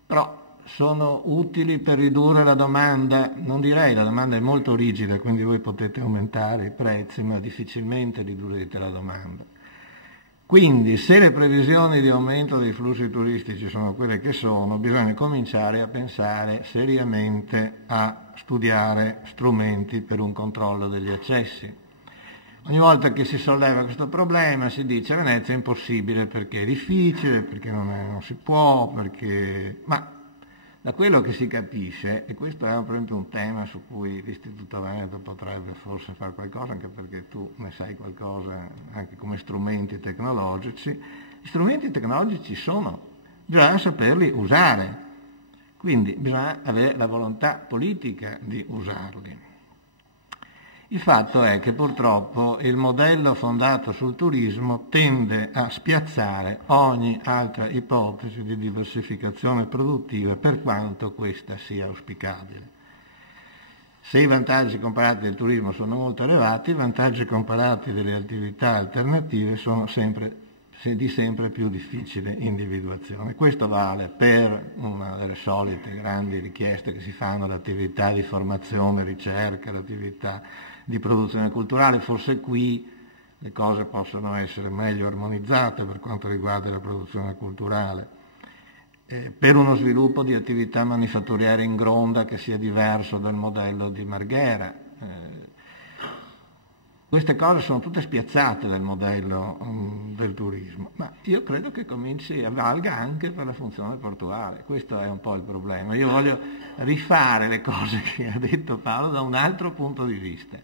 però sono utili per ridurre la domanda, non direi, la domanda è molto rigida, quindi voi potete aumentare i prezzi, ma difficilmente ridurrete la domanda. Quindi, se le previsioni di aumento dei flussi turistici sono quelle che sono, bisogna cominciare a pensare seriamente a studiare strumenti per un controllo degli accessi. Ogni volta che si solleva questo problema si dice a Venezia è impossibile perché è difficile, perché non si può, perché... Ma da quello che si capisce, e questo è per esempio un tema su cui l'Istituto Veneto potrebbe forse fare qualcosa, anche perché tu ne sai qualcosa anche come strumenti tecnologici, gli strumenti tecnologici sono, bisogna saperli usare, quindi bisogna avere la volontà politica di usarli. Il fatto è che purtroppo il modello fondato sul turismo tende a spiazzare ogni altra ipotesi di diversificazione produttiva per quanto questa sia auspicabile. Se i vantaggi comparati del turismo sono molto elevati, i vantaggi comparati delle attività alternative sono di sempre più difficile individuazione. Questo vale per una delle solite grandi richieste che si fanno all'attività di formazione, ricerca, l'attività di produzione culturale. Forse qui le cose possono essere meglio armonizzate per quanto riguarda la produzione culturale, per uno sviluppo di attività manifatturiere in gronda che sia diverso dal modello di Marghera. queste cose sono tutte spiazzate nel modello del turismo, ma io credo che valga anche per la funzione portuale. Questo è un po' il problema. Io voglio rifare le cose che ha detto Paolo da un altro punto di vista,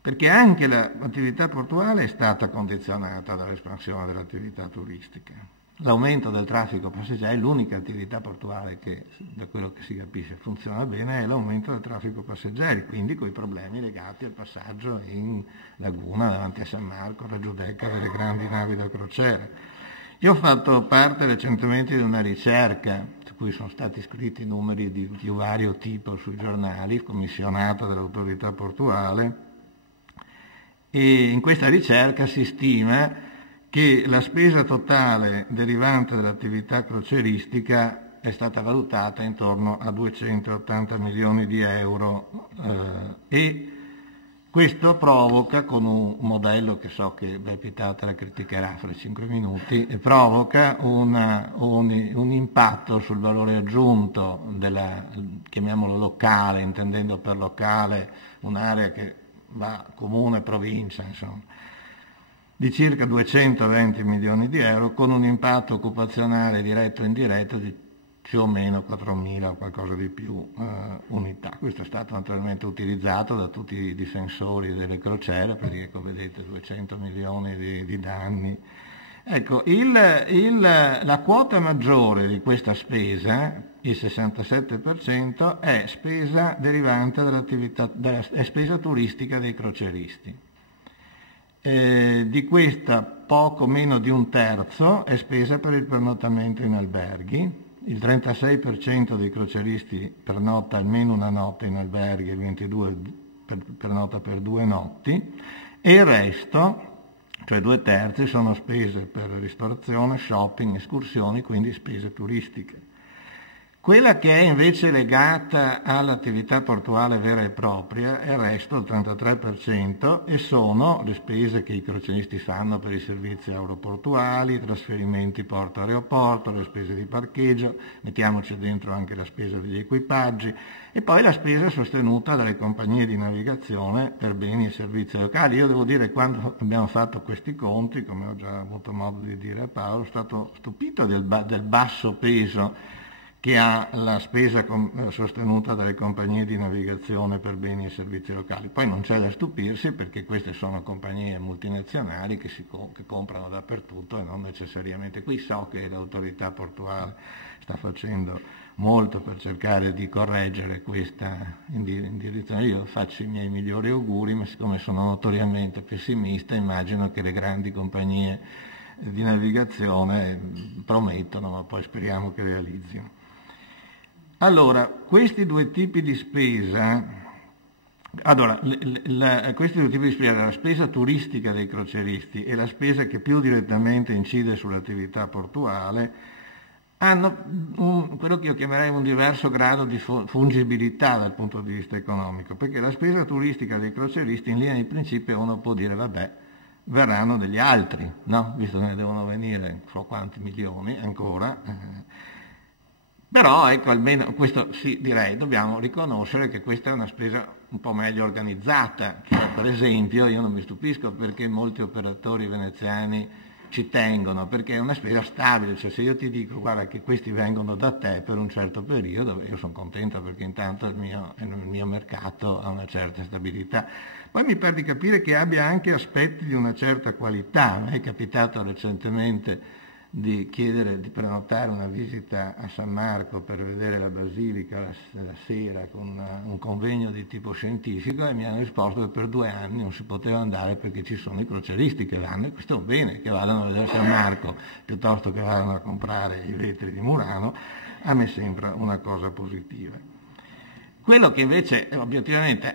perché anche l'attività portuale è stata condizionata dall'espansione dell'attività turistica. L'aumento del traffico passeggeri, l'unica attività portuale che, da quello che si capisce, funziona bene, è l'aumento del traffico passeggeri, quindi con i problemi legati al passaggio in laguna davanti a San Marco, la Giudecca delle grandi navi da crociera. Io ho fatto parte recentemente di una ricerca su cui sono stati scritti numeri di vario tipo sui giornali, commissionata dall'autorità portuale, e in questa ricerca si stima che la spesa totale derivante dall'attività crocieristica è stata valutata intorno a 280 milioni di euro e questo provoca, con un modello che so che Beppi Tata la criticherà fra 5 minuti, provoca un impatto sul valore aggiunto chiamiamolo locale, intendendo per locale un'area che va comune provincia, insomma, di circa 220 milioni di euro, con un impatto occupazionale diretto e indiretto di più o meno 4.000 o qualcosa di più unità. Questo è stato naturalmente utilizzato da tutti i difensori delle crociere, perché ecco, vedete 200 milioni di danni. Ecco, la quota maggiore di questa spesa, il 67%, è spesa derivante è spesa turistica dei crocieristi. Di questa poco meno di un terzo è spesa per il pernottamento in alberghi, il 36% dei crocieristi pernotta almeno una notte in alberghi, il 22% pernota per 2 notti, e il resto, cioè 2/3, sono spese per ristorazione, shopping, escursioni, quindi spese turistiche. Quella che è invece legata all'attività portuale vera e propria è il resto, il 33%, e sono le spese che i crocieristi fanno per i servizi aeroportuali, i trasferimenti porto-aeroporto, le spese di parcheggio, mettiamoci dentro anche la spesa degli equipaggi, e poi la spesa sostenuta dalle compagnie di navigazione per beni e servizi locali. Io devo dire, quando abbiamo fatto questi conti, come ho già avuto modo di dire a Paolo, sono stato stupito del basso peso che ha la spesa sostenuta dalle compagnie di navigazione per beni e servizi locali. Poi non c'è da stupirsi, perché queste sono compagnie multinazionali che comprano dappertutto e non necessariamente qui. So che l'autorità portuale sta facendo molto per cercare di correggere questa indirizzazione. Io faccio i miei migliori auguri, ma siccome sono notoriamente pessimista, immagino che le grandi compagnie di navigazione promettono, ma poi speriamo che realizzino. Allora, questi due tipi di spesa, la spesa turistica dei crocieristi e la spesa che più direttamente incide sull'attività portuale, hanno quello che io chiamerei un diverso grado di fungibilità dal punto di vista economico, perché la spesa turistica dei crocieristi, in linea di principio, uno può dire vabbè, verranno degli altri, no? Visto che ne devono venire so quanti milioni ancora. Però ecco, almeno questo sì, direi, dobbiamo riconoscere che questa è una spesa un po' meglio organizzata. Cioè, per esempio, io non mi stupisco perché molti operatori veneziani ci tengono, perché è una spesa stabile. Cioè, se io ti dico guarda che questi vengono da te per un certo periodo, io sono contento, perché intanto il mio mercato ha una certa stabilità. Poi mi pare di capire che abbia anche aspetti di una certa qualità. Mi è capitato recentemente di chiedere di prenotare una visita a San Marco per vedere la basilica la sera con un convegno di tipo scientifico, e mi hanno risposto che per 2 anni non si poteva andare perché ci sono i crocieristi che vanno, e questo è un bene, che vadano a vedere San Marco piuttosto che vadano a comprare i vetri di Murano, a me sembra una cosa positiva. Quello che invece obiettivamente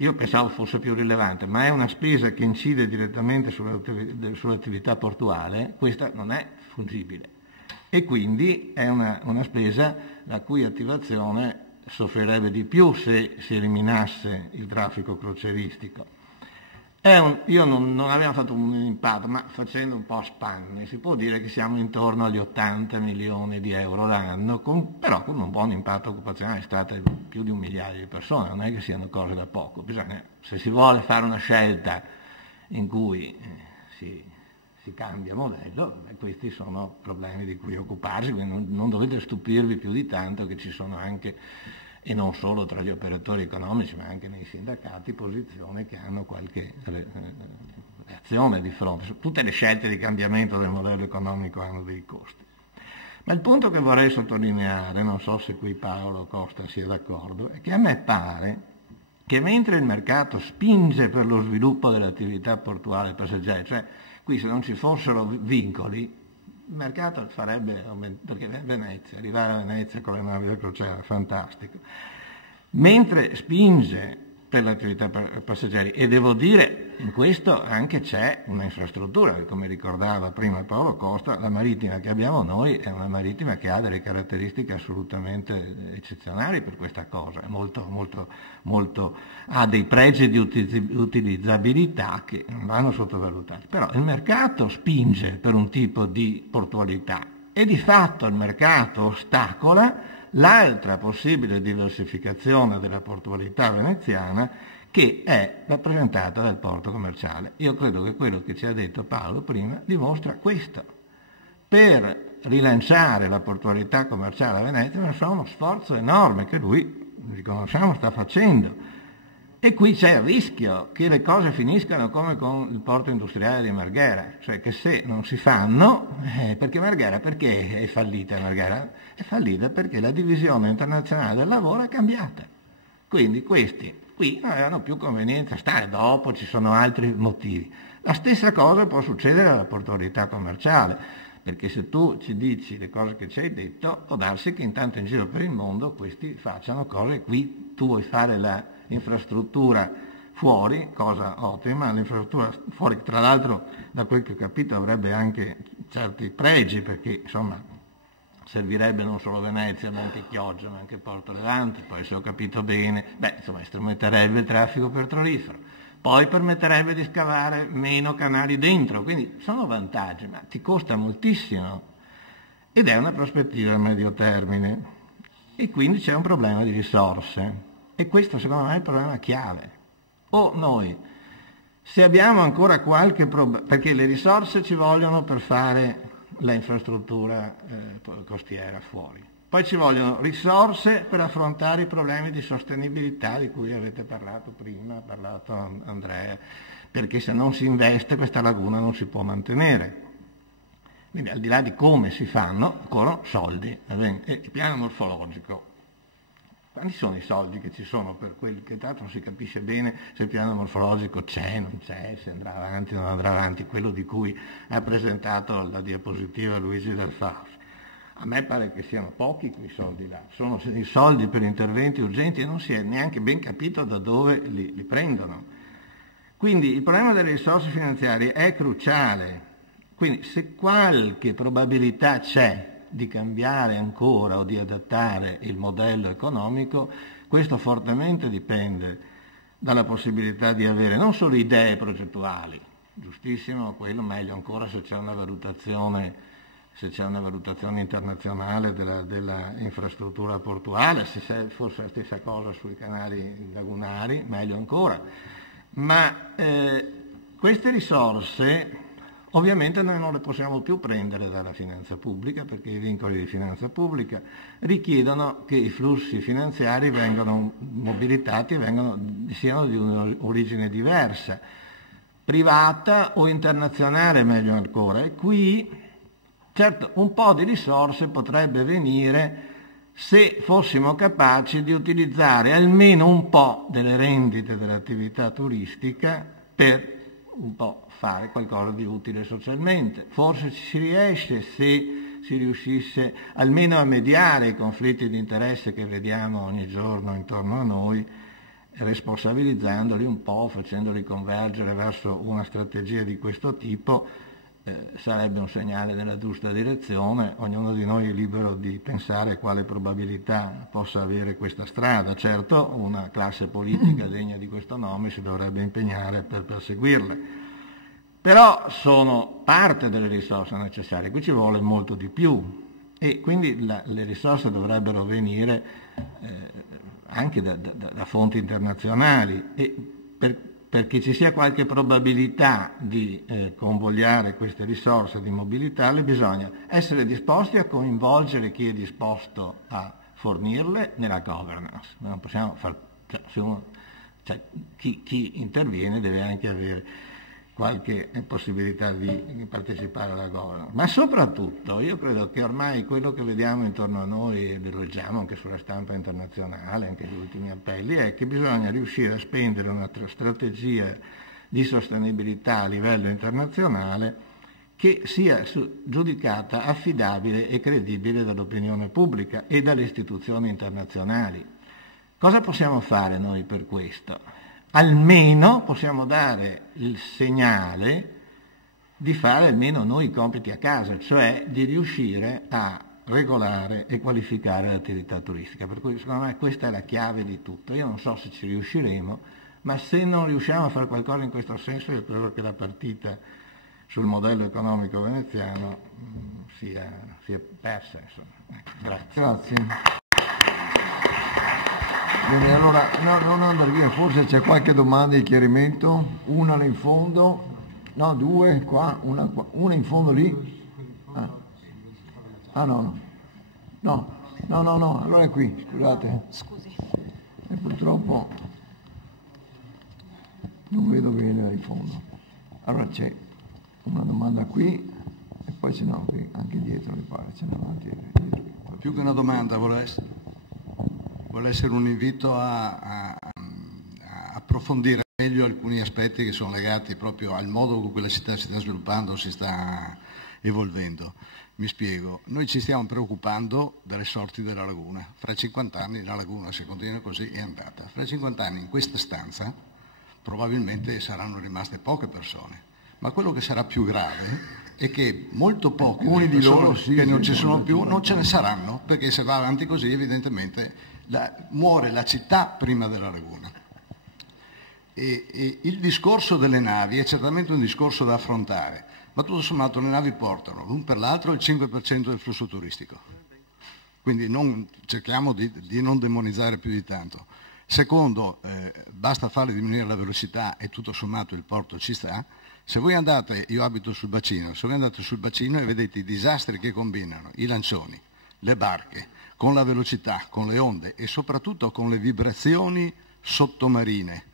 io pensavo fosse più rilevante, ma è una spesa che incide direttamente sull'attività portuale, questa non è fungibile, e quindi è una spesa la cui attivazione soffrirebbe di più se si eliminasse il traffico crocieristico. Io non abbiamo fatto un impatto, ma facendo un po' a spanne, si può dire che siamo intorno agli 80 milioni di euro l'anno, però con un buon impatto occupazionale, è stata più di 1 miliardo di persone, non è che siano cose da poco. Bisogna, se si vuole fare una scelta in cui si cambia modello, questi sono problemi di cui occuparsi, quindi non dovete stupirvi più di tanto che ci sono anche, e non solo tra gli operatori economici, ma anche nei sindacati, posizioni che hanno qualche reazione di fronte. Tutte le scelte di cambiamento del modello economico hanno dei costi. Ma il punto che vorrei sottolineare, non so se qui Paolo Costa sia d'accordo, è che a me pare che mentre il mercato spinge per lo sviluppo dell'attività portuale passeggeri, cioè qui se non ci fossero vincoli, il mercato farebbe, perché Venezia, arrivare a Venezia con le navi da crociera, fantastico. Mentre spinge per l'attività passeggeri, e devo dire, in questo anche c'è una infrastruttura, come ricordava prima Paolo Costa, la marittima che abbiamo noi è una marittima che ha delle caratteristiche assolutamente eccezionali per questa cosa, è ha dei pregi di utilizzabilità che non vanno sottovalutati, però il mercato spinge per un tipo di portualità e di fatto il mercato ostacola l'altra possibile diversificazione della portualità veneziana che è rappresentata dal porto commerciale. Io credo che quello che ci ha detto Paolo prima dimostra questo. Per rilanciare la portualità commerciale a Venezia c'è uno sforzo enorme che lui, riconosciamo, sta facendo. E qui c'è il rischio che le cose finiscano come con il porto industriale di Marghera, cioè che se non si fanno, perché Marghera, perché è fallita Marghera? È fallita perché la divisione internazionale del lavoro è cambiata. Quindi questi qui non avevano più convenienza a stare, dopo ci sono altri motivi. La stessa cosa può succedere alla portualità commerciale, perché se tu ci dici le cose che ci hai detto, può darsi che intanto in giro per il mondo questi facciano cose, qui tu vuoi fare la infrastruttura fuori, cosa ottima, l'infrastruttura fuori, tra l'altro da quel che ho capito avrebbe anche certi pregi, perché insomma servirebbe non solo Venezia ma anche Chioggia, ma anche Porto Levante, poi se ho capito bene, insomma estrommetterebbe il traffico petrolifero, poi permetterebbe di scavare meno canali dentro, quindi sono vantaggi, ma ti costa moltissimo ed è una prospettiva a medio termine e quindi c'è un problema di risorse. E questo secondo me è il problema chiave. O noi, se abbiamo ancora qualche problema, perché le risorse ci vogliono per fare la infrastruttura costiera fuori, poi ci vogliono risorse per affrontare i problemi di sostenibilità di cui avete parlato prima, ha parlato Andrea, perché se non si investe questa laguna non si può mantenere. Quindi al di là di come si fanno, occorrono soldi. E il piano morfologico. Quali sono i soldi che ci sono per quelli che tanto non si capisce bene se il piano morfologico c'è, non c'è, se andrà avanti o non andrà avanti, quello di cui ha presentato la diapositiva Luigi Del Faus. A me pare che siano pochi quei soldi là, sono i soldi per interventi urgenti e non si è neanche ben capito da dove li prendono. Quindi il problema delle risorse finanziarie è cruciale, quindi se qualche probabilità c'è di cambiare ancora o di adattare il modello economico, questo fortemente dipende dalla possibilità di avere non solo idee progettuali, giustissimo, quello meglio ancora se c'è una valutazione internazionale della infrastruttura portuale, se fosse la stessa cosa sui canali lagunari, meglio ancora. Ma queste risorse ovviamente noi non le possiamo più prendere dalla finanza pubblica perché i vincoli di finanza pubblica richiedono che i flussi finanziari vengano mobilitati e siano di un'origine diversa, privata o internazionale meglio ancora. E qui certo un po' di risorse potrebbe venire se fossimo capaci di utilizzare almeno un po' delle rendite dell'attività turistica per un po' fare qualcosa di utile socialmente. Forse ci si riesce se si riuscisse almeno a mediare i conflitti di interesse che vediamo ogni giorno intorno a noi, responsabilizzandoli un po', facendoli convergere verso una strategia di questo tipo, sarebbe un segnale nella giusta direzione. Ognuno di noi è libero di pensare quale probabilità possa avere questa strada. Certo, una classe politica degna di questo nome si dovrebbe impegnare per perseguirle, però sono parte delle risorse necessarie, qui ci vuole molto di più, e quindi le risorse dovrebbero venire anche da fonti internazionali, e perché ci sia qualche probabilità di convogliare queste risorse, di mobilitarle, bisogna essere disposti a coinvolgere chi è disposto a fornirle nella governance. Non possiamo chi interviene deve anche avere qualche possibilità di partecipare alla governance. Ma soprattutto io credo che ormai quello che vediamo intorno a noi, e lo leggiamo anche sulla stampa internazionale, anche gli ultimi appelli, è che bisogna riuscire a spendere una strategia di sostenibilità a livello internazionale che sia giudicata affidabile e credibile dall'opinione pubblica e dalle istituzioni internazionali. Cosa possiamo fare noi per questo? Almeno possiamo dare il segnale di fare almeno noi i compiti a casa, cioè di riuscire a regolare e qualificare l'attività turistica. Per cui secondo me questa è la chiave di tutto. Io non so se ci riusciremo, ma se non riusciamo a fare qualcosa in questo senso, io credo che la partita sul modello economico veneziano sia persa. Insomma. Grazie. Bene, allora non andare via, forse c'è qualche domanda di chiarimento, una là in fondo, no, due qua, una in fondo lì. No, allora è qui, scusate. Scusi. E purtroppo non vedo bene là in fondo. Allora c'è una domanda qui e poi ce n'ho qui, anche dietro mi pare, ce n'è avanti. Più che una domanda vuole essere un invito a approfondire meglio alcuni aspetti che sono legati proprio al modo con cui la città si sta sviluppando, si sta evolvendo. Mi spiego, noi ci stiamo preoccupando delle sorti della laguna. Fra 50 anni la laguna, se continua così, è andata. Fra 50 anni in questa stanza probabilmente saranno rimaste poche persone, ma quello che sarà più grave è che molto pochi di loro che non ci sono più non ce ne saranno, perché se va avanti così evidentemente muore la città prima della laguna. E il discorso delle navi è certamente un discorso da affrontare, ma tutto sommato le navi portano l'un per l'altro il 5% del flusso turistico, quindi cerchiamo di non demonizzare più di tanto. Secondo, basta farle diminuire la velocità e tutto sommato il porto ci sta. Se voi andate, io abito sul bacino, se voi andate sul bacino e vedete i disastri che combinano i lancioni, le barche, con la velocità, con le onde e soprattutto con le vibrazioni sottomarine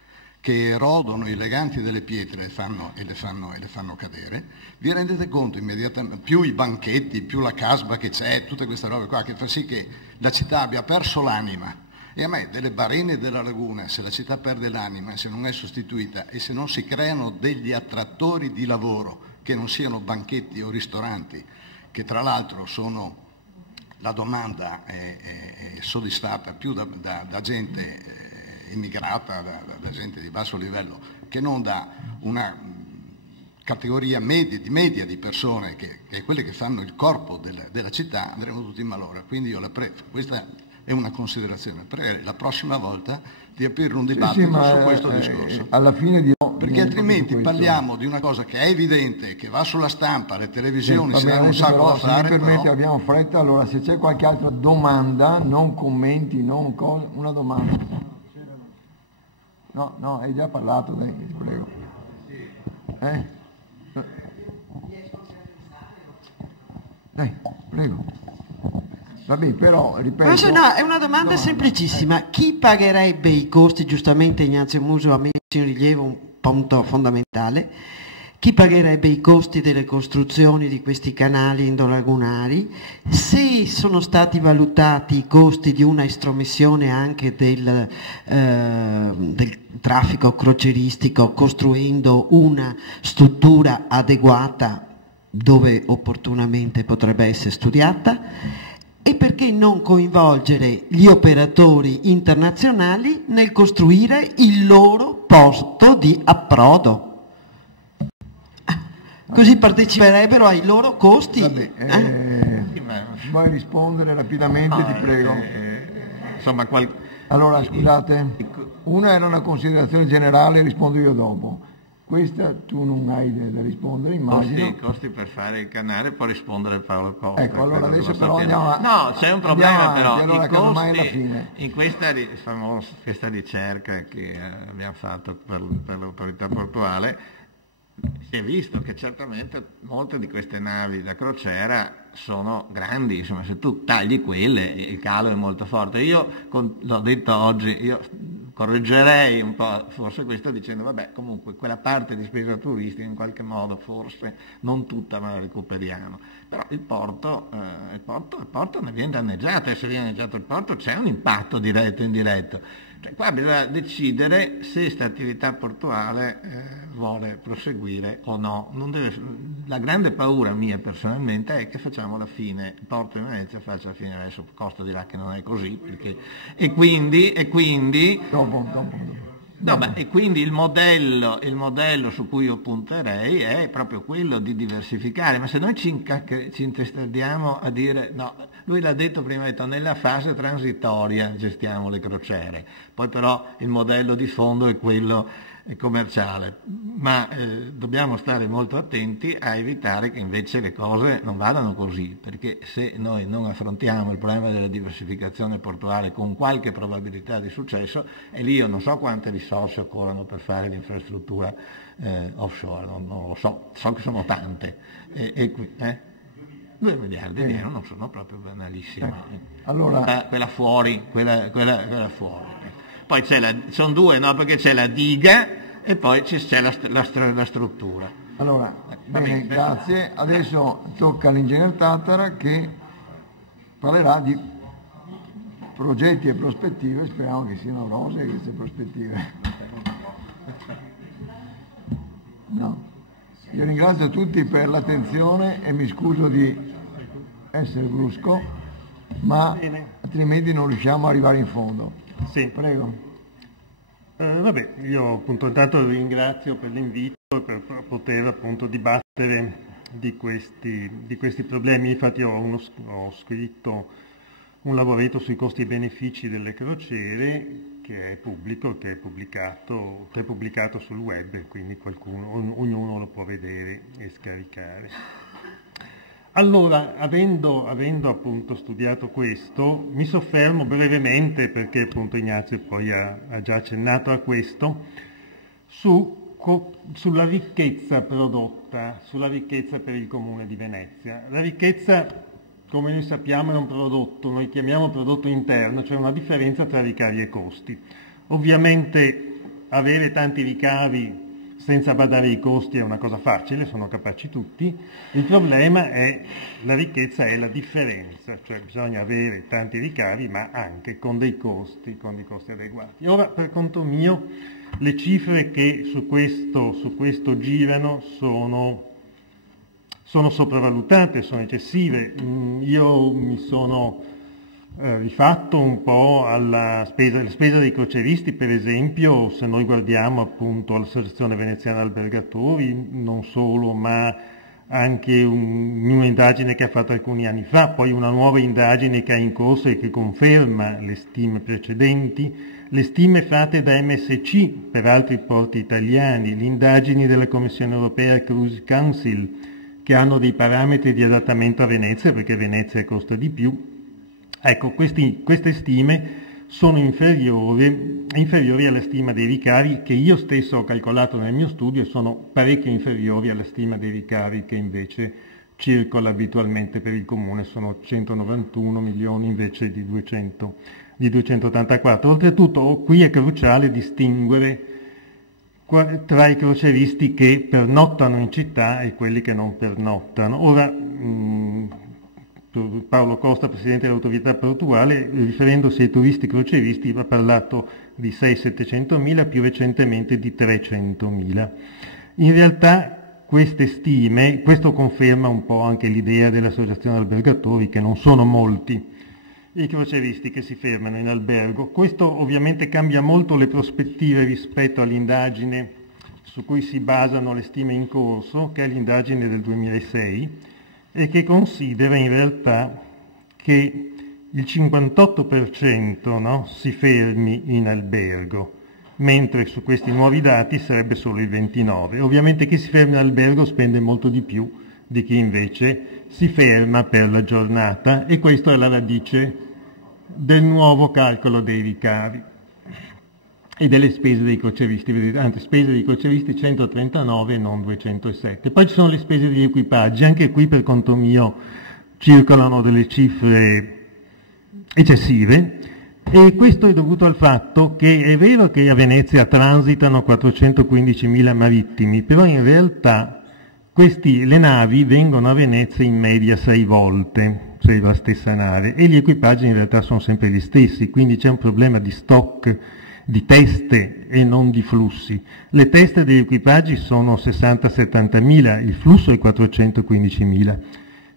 che erodono i leganti delle pietre e le fanno cadere, vi rendete conto immediatamente, più i banchetti, più la casba che c'è, tutte queste robe qua, che fa sì che la città abbia perso l'anima. E a me delle barene della laguna, se la città perde l'anima, se non è sostituita e se non si creano degli attrattori di lavoro che non siano banchetti o ristoranti, che tra l'altro sono, la domanda è soddisfatta più da gente immigrata, da gente di basso livello, che non da una categoria media di persone, che è quelle che fanno il corpo della città, andremo tutti in malora. Quindi io questa è una considerazione, per la prossima volta di aprire un dibattito su questo discorso. Alla fine perché altrimenti parliamo di una cosa che è evidente, che va sulla stampa, le televisioni, si danno un sacco da fare. Se mi permette, abbiamo fretta, allora se c'è qualche altra domanda, non commenti, una domanda. No, hai già parlato, dai, ti prego. Prego. Vabbè, però, ripeto... No, è una domanda semplicissima. Chi pagherebbe i costi, giustamente Ignazio Muso ha messo in rilievo un punto fondamentale, chi pagherebbe i costi delle costruzioni di questi canali endolagunari, se sono stati valutati i costi di una estromissione anche del traffico crocieristico, costruendo una struttura adeguata dove opportunamente potrebbe essere studiata, e perché non coinvolgere gli operatori internazionali nel costruire il loro posto di approdo. così parteciperebbero ai loro costi. Vabbè, vuoi rispondere rapidamente, ti prego? Insomma, Allora, scusate, una era una considerazione generale, rispondo io dopo. Questa tu non hai da rispondere, immagino. Costi per fare il canale, può rispondere Paolo Costa. Ecco, allora adesso però andiamo avanti. No, c'è un problema però, allora, i costi, alla fine. in questa ricerca che abbiamo fatto per l'autorità portuale, si è visto che certamente molte di queste navi da crociera sono grandi, insomma se tu tagli quelle il calo è molto forte. Io l'ho detto oggi, io correggerei un po' forse questo dicendo vabbè comunque quella parte di spesa turistica in qualche modo forse non tutta ma la recuperiamo, però il porto ne viene danneggiato e se viene danneggiato il porto c'è un impatto diretto e indiretto. Cioè, qua bisogna decidere se questa attività portuale vuole proseguire o no. La grande paura mia personalmente è che facciamo la fine, il porto di Venezia faccia la fine, adesso Costa dirà che non è così, e quindi il modello su cui io punterei è proprio quello di diversificare, ma se noi ci intestardiamo a dire no, lui l'ha detto prima, ha detto nella fase transitoria gestiamo le crociere, poi però il modello di fondo è quello commerciale, ma dobbiamo stare molto attenti a evitare che invece le cose non vadano così, perché se noi non affrontiamo il problema della diversificazione portuale con qualche probabilità di successo, e lì io non so quante risorse occorrono per fare l'infrastruttura offshore, non lo so che sono tante, 2 miliardi di euro non sono proprio banalissime. Allora, quella fuori. Poi sono 2, no? Perché c'è la diga e poi c'è la struttura. Allora, bene, grazie. Adesso tocca all'ingegner Tattara che parlerà di progetti e prospettive. Speriamo che siano rosee queste prospettive. No. Io ringrazio tutti per l'attenzione e mi scuso di essere brusco, ma altrimenti non riusciamo ad arrivare in fondo. Sì. Prego. Vabbè, io appunto intanto ringrazio per l'invito e per poter appunto dibattere di questi problemi. Infatti ho scritto un lavoretto sui costi e benefici delle crociere che è pubblico, che è pubblicato sul web, quindi ognuno lo può vedere e scaricare. Allora, avendo appunto studiato questo, mi soffermo brevemente, perché appunto Ignazio poi ha già accennato a questo, sulla ricchezza prodotta, sulla ricchezza per il Comune di Venezia. La ricchezza, come noi sappiamo, è un prodotto, noi chiamiamo prodotto interno, cioè una differenza tra ricavi e costi. Ovviamente avere tanti ricavi senza badare ai costi è una cosa facile, sono capaci tutti. Il problema è la ricchezza, è la differenza, cioè bisogna avere tanti ricavi ma anche con dei costi adeguati. Ora, per conto mio, le cifre che su questo girano sono sopravvalutate, sono eccessive. Io mi sono rifatto un po' alla spesa dei croceristi, per esempio, se noi guardiamo appunto all'Associazione Veneziana Albergatori, non solo, ma anche un'indagine che ha fatto alcuni anni fa, poi una nuova indagine che è in corso e che conferma le stime precedenti, le stime fatte da MSC per altri porti italiani, le indagini della Commissione Europea e Cruise Council, che hanno dei parametri di adattamento a Venezia, perché Venezia costa di più. Ecco, queste stime sono inferiori alla stima dei ricavi che io stesso ho calcolato nel mio studio e sono parecchio inferiori alla stima dei ricavi che invece circola abitualmente per il Comune, sono 191 milioni invece di 284. Oltretutto qui è cruciale distinguere tra i croceristi che pernottano in città e quelli che non pernottano. Ora, Paolo Costa, Presidente dell'Autorità Portuale, riferendosi ai turisti croceristi, ha parlato di 600-700 mila, più recentemente di 300 mila. In realtà queste stime, questo conferma un po' anche l'idea dell'Associazione Albergatori, che non sono molti i croceristi che si fermano in albergo. Questo ovviamente cambia molto le prospettive rispetto all'indagine su cui si basano le stime in corso, che è l'indagine del 2006, e che considera in realtà che il 58%, no, si fermi in albergo, mentre su questi nuovi dati sarebbe solo il 29%. Ovviamente chi si ferma in albergo spende molto di più di chi invece si ferma per la giornata, e questa è la radice del nuovo calcolo dei ricavi e delle spese dei croceristi. Vedete, anzi, spese dei croceristi 139 e non 207. Poi ci sono le spese degli equipaggi, anche qui per conto mio circolano delle cifre eccessive, e questo è dovuto al fatto che è vero che a Venezia transitano 415.000 marittimi, però in realtà le navi vengono a Venezia in media 6 volte, cioè la stessa nave, e gli equipaggi in realtà sono sempre gli stessi, quindi c'è un problema di stock di teste e non di flussi. Le teste degli equipaggi sono 60-70.000, il flusso è 415.000.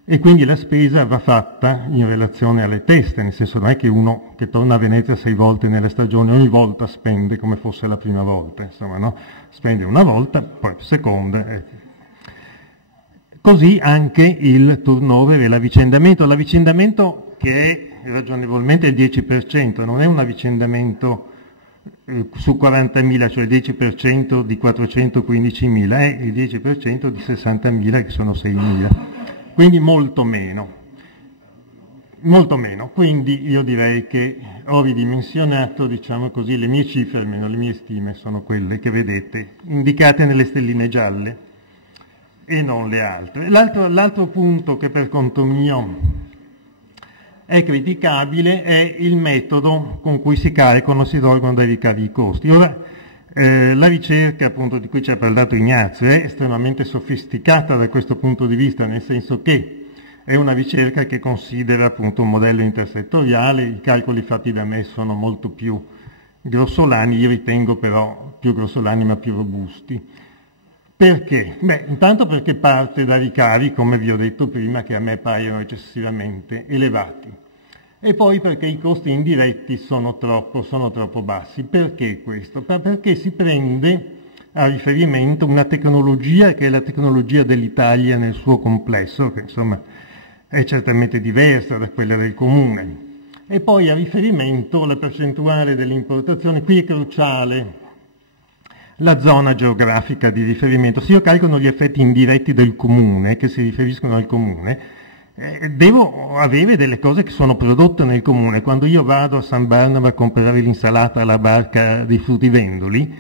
E quindi la spesa va fatta in relazione alle teste, nel senso non è che uno che torna a Venezia 6 volte nella stagione ogni volta spende come fosse la prima volta, insomma, no? Spende una volta, poi seconda. Così anche il turnover e l'avvicendamento che è ragionevolmente il 10%, non è un avvicendamento su 40.000, cioè il 10% di 415.000, è il 10% di 60.000 che sono 6.000. Quindi molto meno, quindi io direi che ho ridimensionato, diciamo così, le mie cifre, almeno le mie stime sono quelle che vedete indicate nelle stelline gialle e non le altre. L'altro punto che per conto mio è criticabile è il metodo con cui si caricano, si tolgono dai ricavi i costi. Ora, la ricerca appunto di cui ci ha parlato Ignazio è estremamente sofisticata da questo punto di vista, nel senso che è una ricerca che considera appunto un modello intersettoriale, i calcoli fatti da me sono molto più grossolani, io ritengo però più grossolani ma più robusti. Perché? Beh, intanto perché parte da ricavi, come vi ho detto prima, che a me paiono eccessivamente elevati. E poi perché i costi indiretti sono troppo bassi. Perché questo? Perché si prende a riferimento una tecnologia che è la tecnologia dell'Italia nel suo complesso, che insomma è certamente diversa da quella del comune. E poi a riferimento la percentuale delle importazioni, qui è cruciale la zona geografica di riferimento. Se io calcolo gli effetti indiretti del comune, che si riferiscono al comune, devo avere delle cose che sono prodotte nel comune. Quando io vado a San Barnaba a comprare l'insalata alla barca dei fruttivendoli,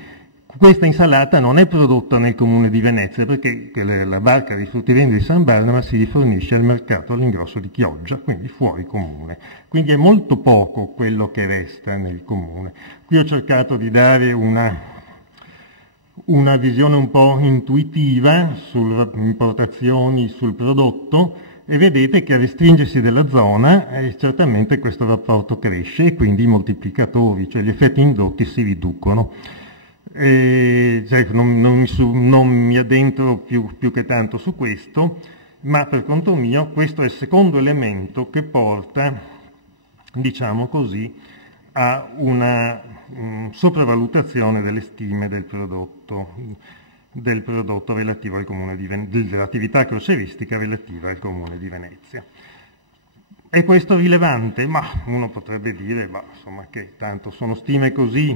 questa insalata non è prodotta nel comune di Venezia, perché la barca dei fruttivendoli di San Barnaba si rifornisce al mercato all'ingrosso di Chioggia, quindi fuori comune. Quindi è molto poco quello che resta nel comune. Qui ho cercato di dare una visione un po' intuitiva sulle importazioni, sul prodotto, e vedete che a restringersi della zona certamente questo rapporto cresce e quindi i moltiplicatori, cioè gli effetti indotti si riducono. Non mi addentro più che tanto su questo, ma per conto mio questo è il secondo elemento che porta, diciamo così, a una sopravvalutazione delle stime del prodotto relativo al comune di Venezia, dell'attività crocieristica relativa al comune di Venezia. È questo rilevante? Ma uno potrebbe dire, insomma, che tanto sono stime così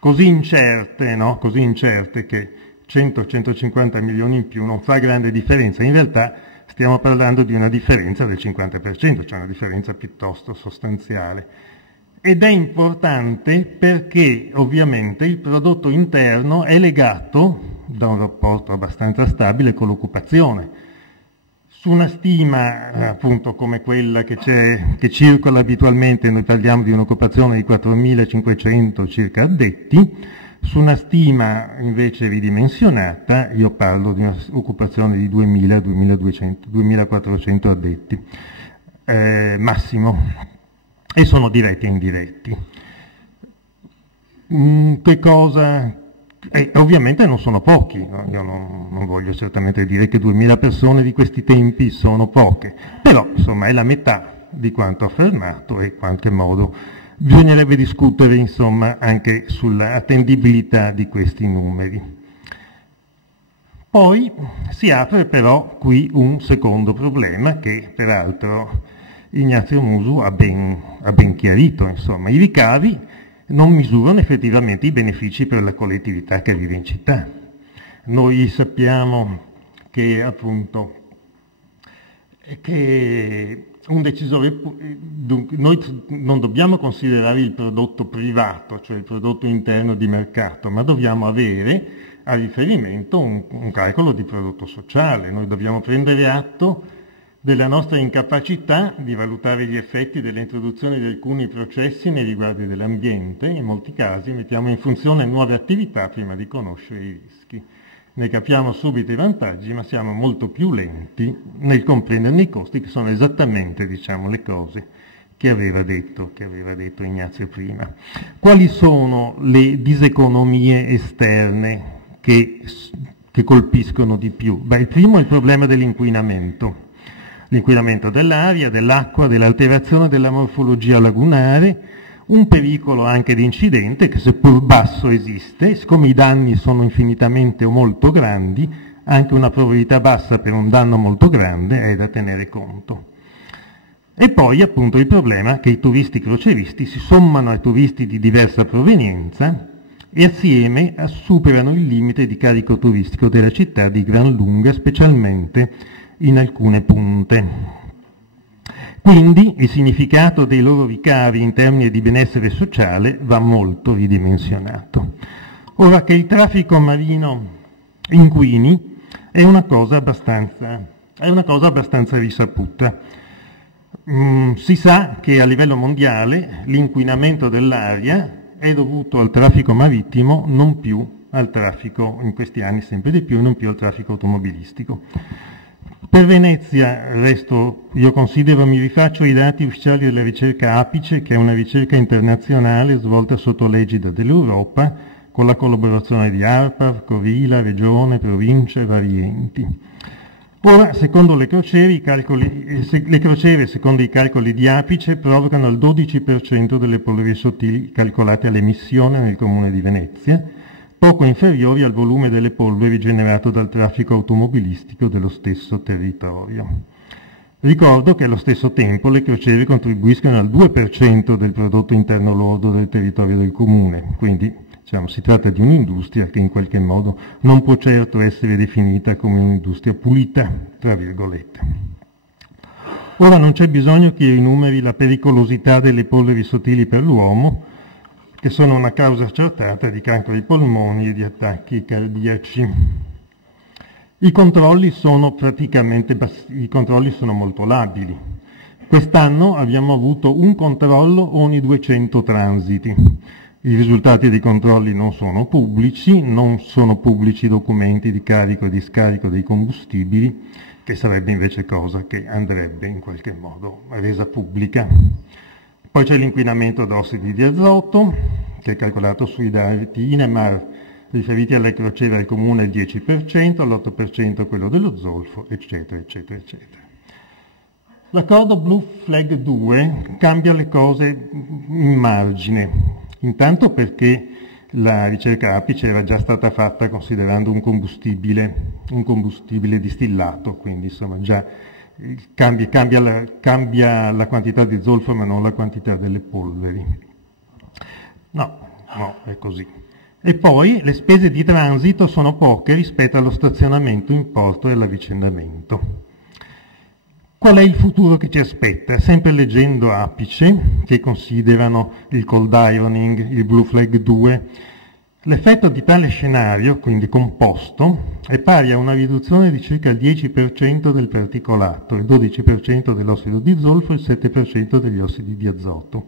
incerte, no? Così incerte che 100-150 milioni in più non fa grande differenza. In realtà stiamo parlando di una differenza del 50%, cioè una differenza piuttosto sostanziale. Ed è importante perché ovviamente il prodotto interno è legato da un rapporto abbastanza stabile con l'occupazione. Su una stima appunto come quella che circola abitualmente, noi parliamo di un'occupazione di 4.500 circa addetti, su una stima invece ridimensionata io parlo di un'occupazione di 2.000, 2.400 addetti massimo, e sono diretti e indiretti. Che cosa? Ovviamente non sono pochi, no? Io non voglio certamente dire che 2.000 persone di questi tempi sono poche, però insomma è la metà di quanto affermato e in qualche modo bisognerebbe discutere insomma anche sull'attendibilità di questi numeri. Poi si apre però qui un secondo problema che peraltro Ignazio Musu ha ben chiarito, insomma, i ricavi non misurano effettivamente i benefici per la collettività che vive in città. Noi sappiamo che appunto che un decisore, noi non dobbiamo considerare il prodotto privato, cioè il prodotto interno di mercato, ma dobbiamo avere a riferimento un calcolo di prodotto sociale. Noi dobbiamo prendere atto della nostra incapacità di valutare gli effetti dell'introduzione di alcuni processi nei riguardi dell'ambiente. In molti casi mettiamo in funzione nuove attività prima di conoscere i rischi. Ne capiamo subito i vantaggi, ma siamo molto più lenti nel comprenderne i costi, che sono esattamente, diciamo, le cose che aveva detto Ignazio prima. Quali sono le diseconomie esterne che colpiscono di più? Beh, il primo è il problema dell'inquinamento. L'inquinamento dell'aria, dell'acqua, dell'alterazione della morfologia lagunare, un pericolo anche di incidente che seppur basso esiste, siccome i danni sono infinitamente o molto grandi, anche una probabilità bassa per un danno molto grande è da tenere conto. E poi appunto il problema che i turisti croceristi si sommano ai turisti di diversa provenienza e assieme superano il limite di carico turistico della città di gran lunga, specialmente in alcune punte. Quindi il significato dei loro ricavi in termini di benessere sociale va molto ridimensionato. Ora, che il traffico marino inquini è una cosa abbastanza risaputa. Si sa che a livello mondiale l'inquinamento dell'aria è dovuto al traffico marittimo, non più al traffico, in questi anni sempre di più, non più al traffico automobilistico. Per Venezia, mi rifaccio ai dati ufficiali della ricerca Apice, che è una ricerca internazionale svolta sotto l'egida dell'Europa, con la collaborazione di ARPAV, Covila, Regione, Provincia e vari enti. Ora, secondo le crociere, secondo i calcoli di Apice, provocano il 12% delle polveri sottili calcolate all'emissione nel comune di Venezia, poco inferiori al volume delle polveri generato dal traffico automobilistico dello stesso territorio. Ricordo che allo stesso tempo le crociere contribuiscono al 2% del prodotto interno lordo del territorio del comune, quindi si tratta di un'industria che in qualche modo non può certo essere definita come un'industria pulita, tra virgolette. Ora non c'è bisogno che io enumeri la pericolosità delle polveri sottili per l'uomo, che sono una causa accertata di cancro ai polmoni e di attacchi cardiaci. I controlli sono molto labili. Quest'anno abbiamo avuto un controllo ogni 200 transiti. I risultati dei controlli non sono pubblici i documenti di carico e di scarico dei combustibili, che sarebbe invece cosa che andrebbe in qualche modo resa pubblica. Poi c'è l'inquinamento da ossidi di azoto, che è calcolato sui dati INEMAR riferiti alle crociere al comune il 10%, all'8% quello dello zolfo, eccetera, eccetera, eccetera. L'accordo Blue Flag 2 cambia le cose in margine, intanto perché la ricerca Apice era già stata fatta considerando un combustibile distillato, quindi insomma già cambia la quantità di zolfo ma non la quantità delle polveri. No, è così. E poi le spese di transito sono poche rispetto allo stazionamento in porto e all'avvicendamento. Qual è il futuro che ci aspetta? Sempre leggendo Apice, che considerano il cold ironing, il Blue Flag 2, l'effetto di tale scenario, quindi composto, è pari a una riduzione di circa il 10% del particolato, il 12% dell'ossido di zolfo e il 7% degli ossidi di azoto.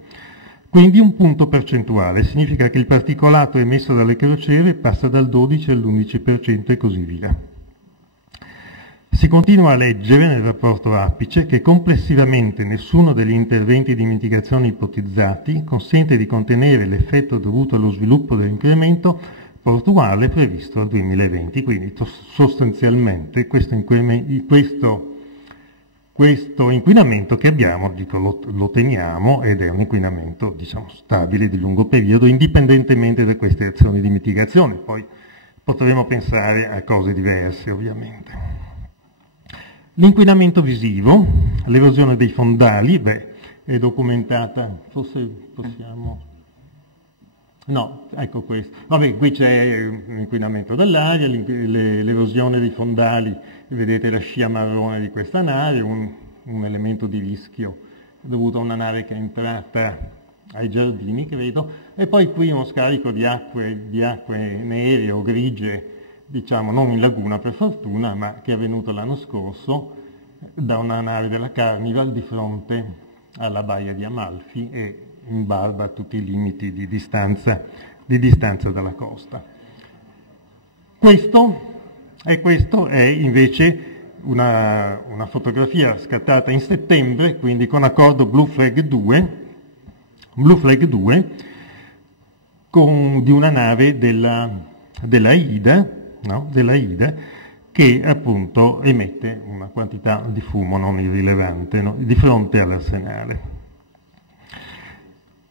Quindi un punto percentuale significa che il particolato emesso dalle crociere passa dal 12 all'11% e così via. Si continua a leggere nel rapporto Apice che complessivamente nessuno degli interventi di mitigazione ipotizzati consente di contenere l'effetto dovuto allo sviluppo dell'incremento portuale previsto al 2020. Quindi sostanzialmente questo inquinamento che abbiamo, lo teniamo, ed è un inquinamento stabile di lungo periodo, indipendentemente da queste azioni di mitigazione. Poi potremo pensare a cose diverse ovviamente. L'inquinamento visivo, l'erosione dei fondali, è documentata, forse possiamo... No, ecco questo. Vabbè, qui c'è l'inquinamento dell'aria, l'erosione dei fondali, vedete la scia marrone di questa nave, un elemento di rischio dovuto a una nave che è entrata ai giardini, credo, e poi qui uno scarico di acque nere o grigie, diciamo non in laguna per fortuna, ma che è avvenuto l'anno scorso da una nave della Carnival di fronte alla baia di Amalfi e in barba a tutti i limiti di distanza dalla costa. Questo è invece una fotografia scattata in settembre, quindi con accordo Blue Flag 2, di una nave della IDA, no? Della IDA, che appunto emette una quantità di fumo non irrilevante, no? Di fronte all'arsenale.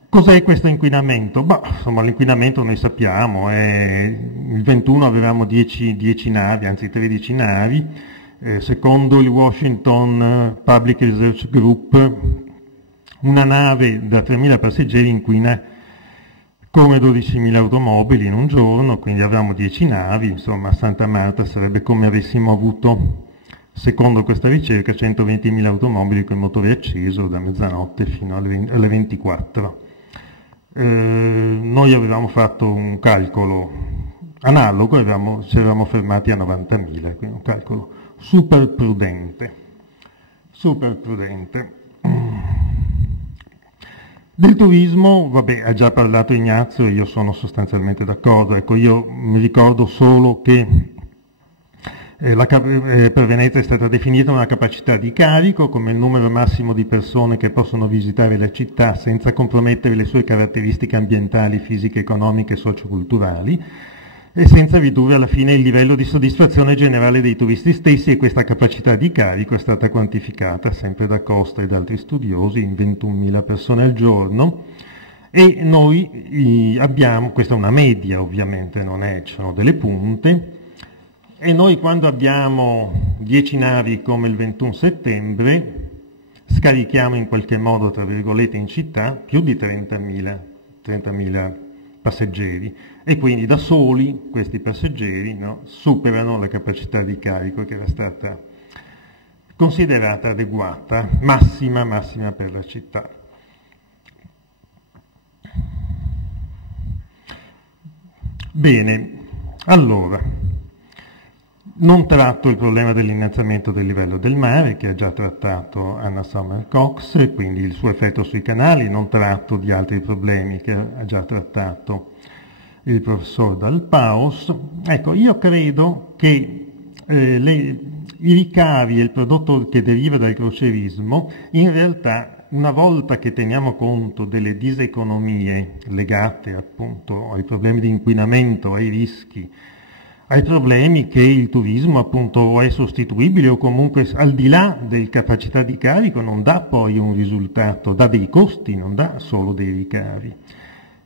Cos'è questo inquinamento? Insomma, l'inquinamento noi sappiamo, il 21 avevamo 10 navi, anzi 13 navi, secondo il Washington Public Research Group una nave da 3.000 passeggeri inquina come 12.000 automobili in un giorno, quindi avevamo 10 navi, insomma a Santa Marta sarebbe come avessimo avuto, secondo questa ricerca, 120.000 automobili con il motore acceso da mezzanotte fino alle 24. Noi avevamo fatto un calcolo analogo, ci eravamo fermati a 90.000, quindi un calcolo super prudente. Del turismo, ha già parlato Ignazio e io sono sostanzialmente d'accordo. Ecco, io mi ricordo solo che per Venezia è stata definita una capacità di carico come il numero massimo di persone che possono visitare la città senza compromettere le sue caratteristiche ambientali, fisiche, economiche e socioculturali e senza ridurre alla fine il livello di soddisfazione generale dei turisti stessi, e questa capacità di carico è stata quantificata sempre da Costa e da altri studiosi in 21.000 persone al giorno, e noi abbiamo, questa è una media ovviamente, ci sono delle punte, e noi quando abbiamo 10 navi come il 21 settembre scarichiamo in qualche modo, tra virgolette, in città più di 30.000 passeggeri, e quindi da soli questi passeggeri superano la capacità di carico che era stata considerata adeguata, massima per la città. Bene, allora, non tratto il problema dell'innalzamento del livello del mare, che ha già trattato Anna Sommer Cox, quindi il suo effetto sui canali, non tratto di altri problemi che ha già trattato il professor Dal Paus. Ecco, io credo che i ricavi e il prodotto che deriva dal crocierismo, in realtà, una volta che teniamo conto delle diseconomie legate appunto ai problemi di inquinamento, ai rischi, ai problemi che il turismo appunto è sostituibile o comunque al di là della capacità di carico non dà poi un risultato, dà dei costi, non dà solo dei ricavi.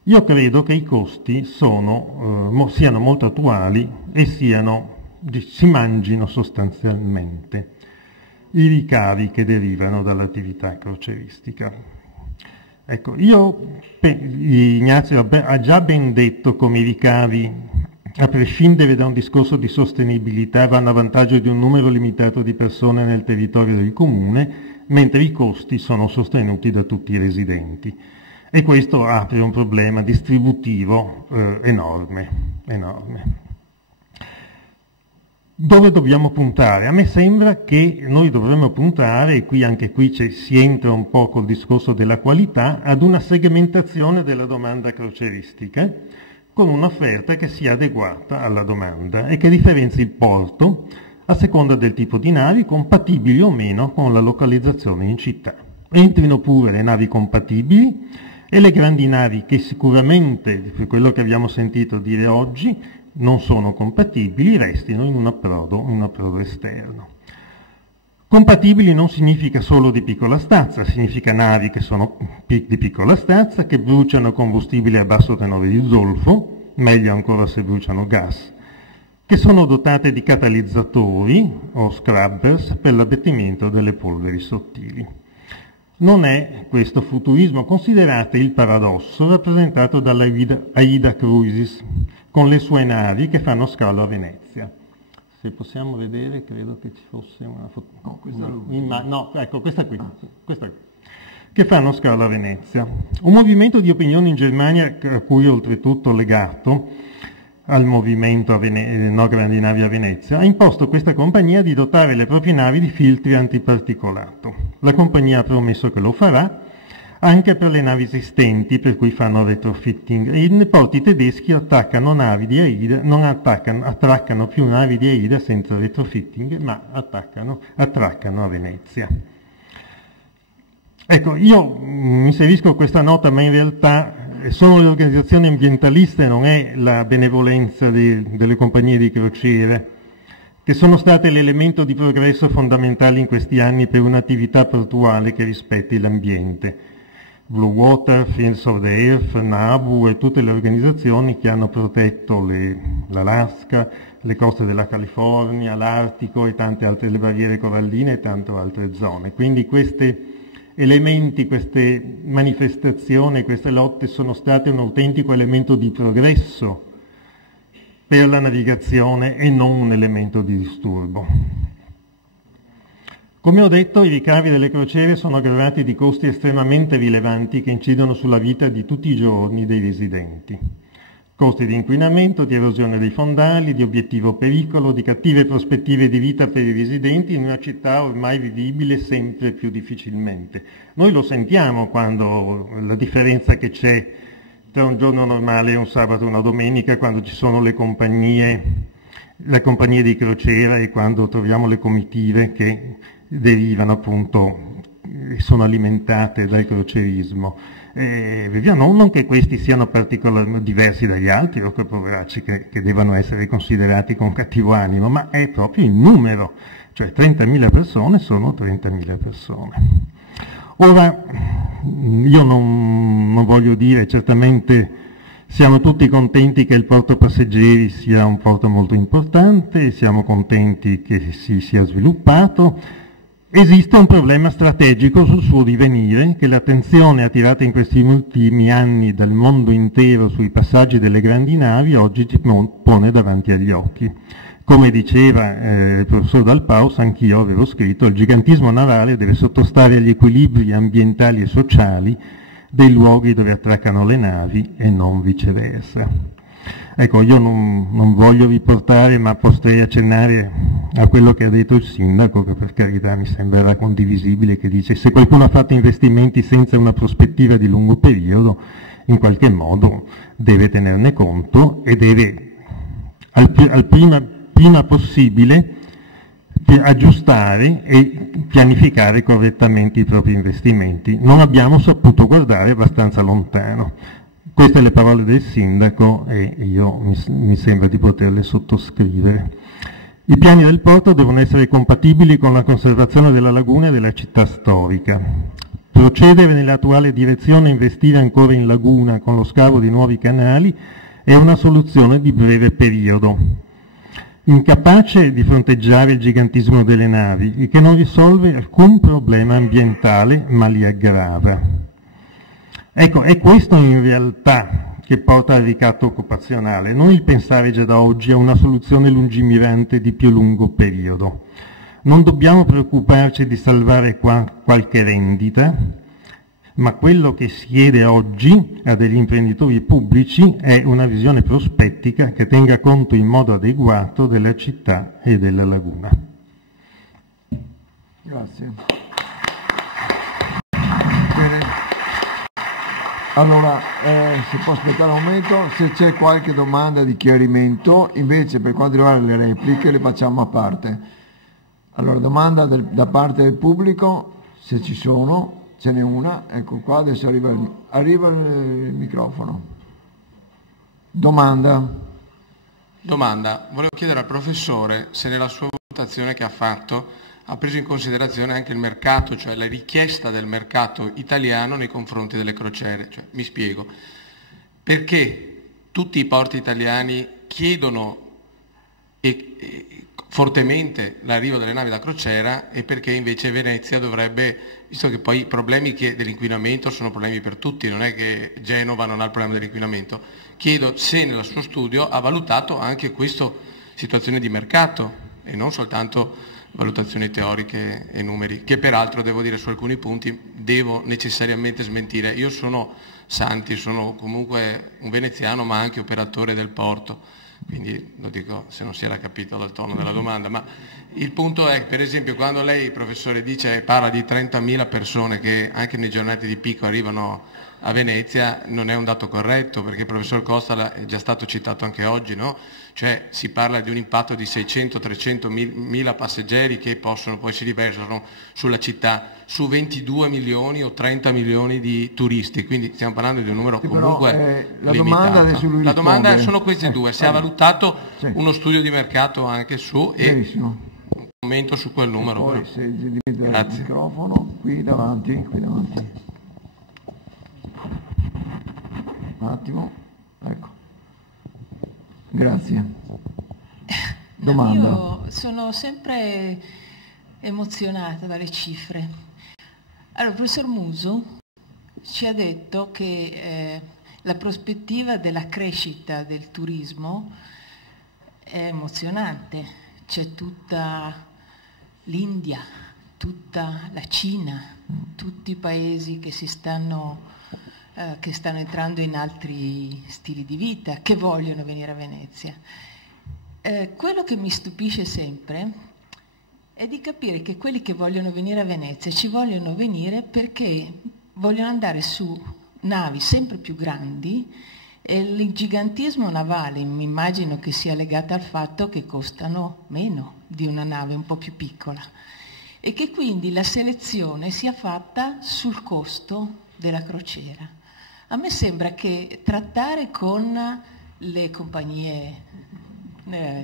Io credo che i costi siano molto attuali e si mangino sostanzialmente i ricavi che derivano dall'attività crocieristica. Ecco, Ignazio ha già ben detto come i ricavi, a prescindere da un discorso di sostenibilità, vanno a vantaggio di un numero limitato di persone nel territorio del comune, mentre i costi sono sostenuti da tutti i residenti. E questo apre un problema distributivo enorme. Dove dobbiamo puntare? A me sembra che noi dovremmo puntare, e anche qui si entra un po' col discorso della qualità, ad una segmentazione della domanda crocieristica, con un'offerta che sia adeguata alla domanda e che differenzi il porto a seconda del tipo di navi, compatibili o meno con la localizzazione in città. Entrino pure le navi compatibili e le grandi navi che sicuramente, per quello che abbiamo sentito dire oggi, non sono compatibili, restino in un approdo esterno. Compatibili non significa solo di piccola stazza, significa navi che sono di piccola stazza, che bruciano combustibile a basso tenore di zolfo, meglio ancora se bruciano gas, che sono dotate di catalizzatori o scrubbers per l'abbattimento delle polveri sottili. Non è questo futurismo, considerate il paradosso rappresentato dalla Aida Cruises con le sue navi che fanno scalo a Venezia. Se possiamo vedere, credo che ci fosse una foto. No, ecco, questa qui. Che fanno scalo a Venezia. Un movimento di opinione in Germania, a cui oltretutto legato al movimento No Grandi Navi a Venezia, ha imposto a questa compagnia di dotare le proprie navi di filtri antiparticolato. La compagnia ha promesso che lo farà anche per le navi esistenti, per cui fanno retrofitting. E i porti tedeschi attaccano navi di Aida, non attraccano più navi di Aida senza retrofitting, ma attraccano a Venezia. Ecco, io mi inserisco questa nota, ma in realtà sono le organizzazioni ambientaliste, non è la benevolenza delle compagnie di crociere, che sono state l'elemento di progresso fondamentale in questi anni per un'attività portuale che rispetti l'ambiente. Blue Water, Fields of the Earth, NABU e tutte le organizzazioni che hanno protetto l'Alaska, le coste della California, l'Artico e tante altre, le barriere coralline e tante altre zone. Quindi questi elementi, queste manifestazioni, queste lotte sono state un autentico elemento di progresso per la navigazione e non un elemento di disturbo. Come ho detto, i ricavi delle crociere sono gravati di costi estremamente rilevanti che incidono sulla vita di tutti i giorni dei residenti. Costi di inquinamento, di erosione dei fondali, di obiettivo pericolo, di cattive prospettive di vita per i residenti in una città ormai vivibile sempre più difficilmente. Noi lo sentiamo quando la differenza che c'è tra un giorno normale e un sabato e una domenica, quando ci sono le compagnie di crociera e quando troviamo le comitive che derivano appunto, sono alimentate dal crocierismo. Non che questi siano particolarmente diversi dagli altri o che poveracci che devono essere considerati con cattivo animo, ma è proprio il numero, cioè 30.000 persone sono 30.000 persone. Ora, io non voglio dire, certamente siamo tutti contenti che il porto passeggeri sia un porto molto importante, siamo contenti che si sia sviluppato. Esiste un problema strategico sul suo divenire che l'attenzione attirata in questi ultimi anni dal mondo intero sui passaggi delle grandi navi oggi ci pone davanti agli occhi. Come diceva il professor Dal Paus, anch'io avevo scritto, il gigantismo navale deve sottostare agli equilibri ambientali e sociali dei luoghi dove attraccano le navi e non viceversa. Ecco, io non voglio riportare, ma potrei accennare a quello che ha detto il sindaco, che per carità mi sembrerà condivisibile, che dice se qualcuno ha fatto investimenti senza una prospettiva di lungo periodo, in qualche modo deve tenerne conto e deve prima possibile aggiustare e pianificare correttamente i propri investimenti. Non abbiamo saputo guardare abbastanza lontano. Queste le parole del sindaco e io mi sembra di poterle sottoscrivere. I piani del porto devono essere compatibili con la conservazione della laguna e della città storica. Procedere nell'attuale direzione e investire ancora in laguna con lo scavo di nuovi canali è una soluzione di breve periodo, incapace di fronteggiare il gigantismo delle navi e che non risolve alcun problema ambientale ma li aggrava. Ecco, è questo in realtà che porta al ricatto occupazionale, non il pensare già da oggi a una soluzione lungimirante di più lungo periodo. Non dobbiamo preoccuparci di salvare qualche rendita, ma quello che si chiede oggi a degli imprenditori pubblici è una visione prospettica che tenga conto in modo adeguato della città e della laguna. Grazie. Bene. Allora, se può aspettare un momento, se c'è qualche domanda di chiarimento, invece per quanto riguarda le repliche le facciamo a parte. Allora, domanda da parte del pubblico, se ci sono. Ce n'è una, ecco qua, adesso arriva il microfono. Domanda, volevo chiedere al professore se nella sua valutazione che ha fatto ha preso in considerazione anche il mercato, cioè la richiesta del mercato italiano nei confronti delle crociere. Cioè, mi spiego, perché tutti i porti italiani chiedono fortemente l'arrivo delle navi da crociera e perché invece Venezia dovrebbe, visto che poi i problemi dell'inquinamento sono problemi per tutti, non è che Genova non ha il problema dell'inquinamento, chiedo se nel suo studio ha valutato anche questa situazione di mercato e non soltanto valutazioni teoriche e numeri, che peraltro devo dire su alcuni punti devo necessariamente smentire. Io sono Santi, sono comunque un veneziano ma anche operatore del porto, quindi lo dico se non si era capito dal tono della domanda, ma il punto è, per esempio, quando lei, professore, parla di 30.000 persone che anche nei giornate di picco arrivano a Venezia, non è un dato corretto, perché il professor Costa è già stato citato anche oggi, no? Cioè si parla di un impatto di 600-300.000 passeggeri che possono poi si riversano sulla città, su 22 milioni o 30 milioni di turisti, quindi stiamo parlando di un numero comunque la limitato. Domanda la domanda sono queste due, se ha valutato uno studio di mercato anche su e un commento su quel numero. Poi se gli mette il microfono qui davanti. Un attimo, ecco. Grazie. Domanda. Io sono sempre emozionata dalle cifre. Allora, il professor Muso ci ha detto che la prospettiva della crescita del turismo è emozionante. C'è tutta l'India, tutta la Cina, tutti i paesi che stanno entrando in altri stili di vita, che vogliono venire a Venezia. Quello che mi stupisce sempre è di capire che quelli che vogliono venire a Venezia ci vogliono venire perché vogliono andare su navi sempre più grandi e il gigantismo navale mi immagino che sia legato al fatto che costano meno di una nave un po' più piccola e che quindi la selezione sia fatta sul costo della crociera. A me sembra che trattare con le compagnie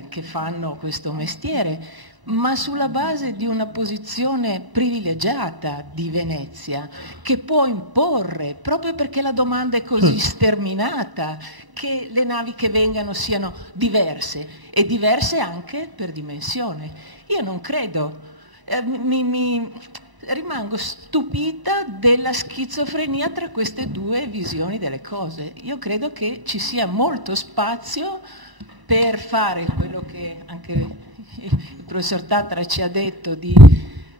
che fanno questo mestiere, ma sulla base di una posizione privilegiata di Venezia, che può imporre, proprio perché la domanda è così sterminata, che le navi che vengano siano diverse, e diverse anche per dimensione. Io non credo, rimango stupita della schizofrenia tra queste due visioni delle cose. Io credo che ci sia molto spazio per fare quello che anche il professor Tatra ci ha detto, di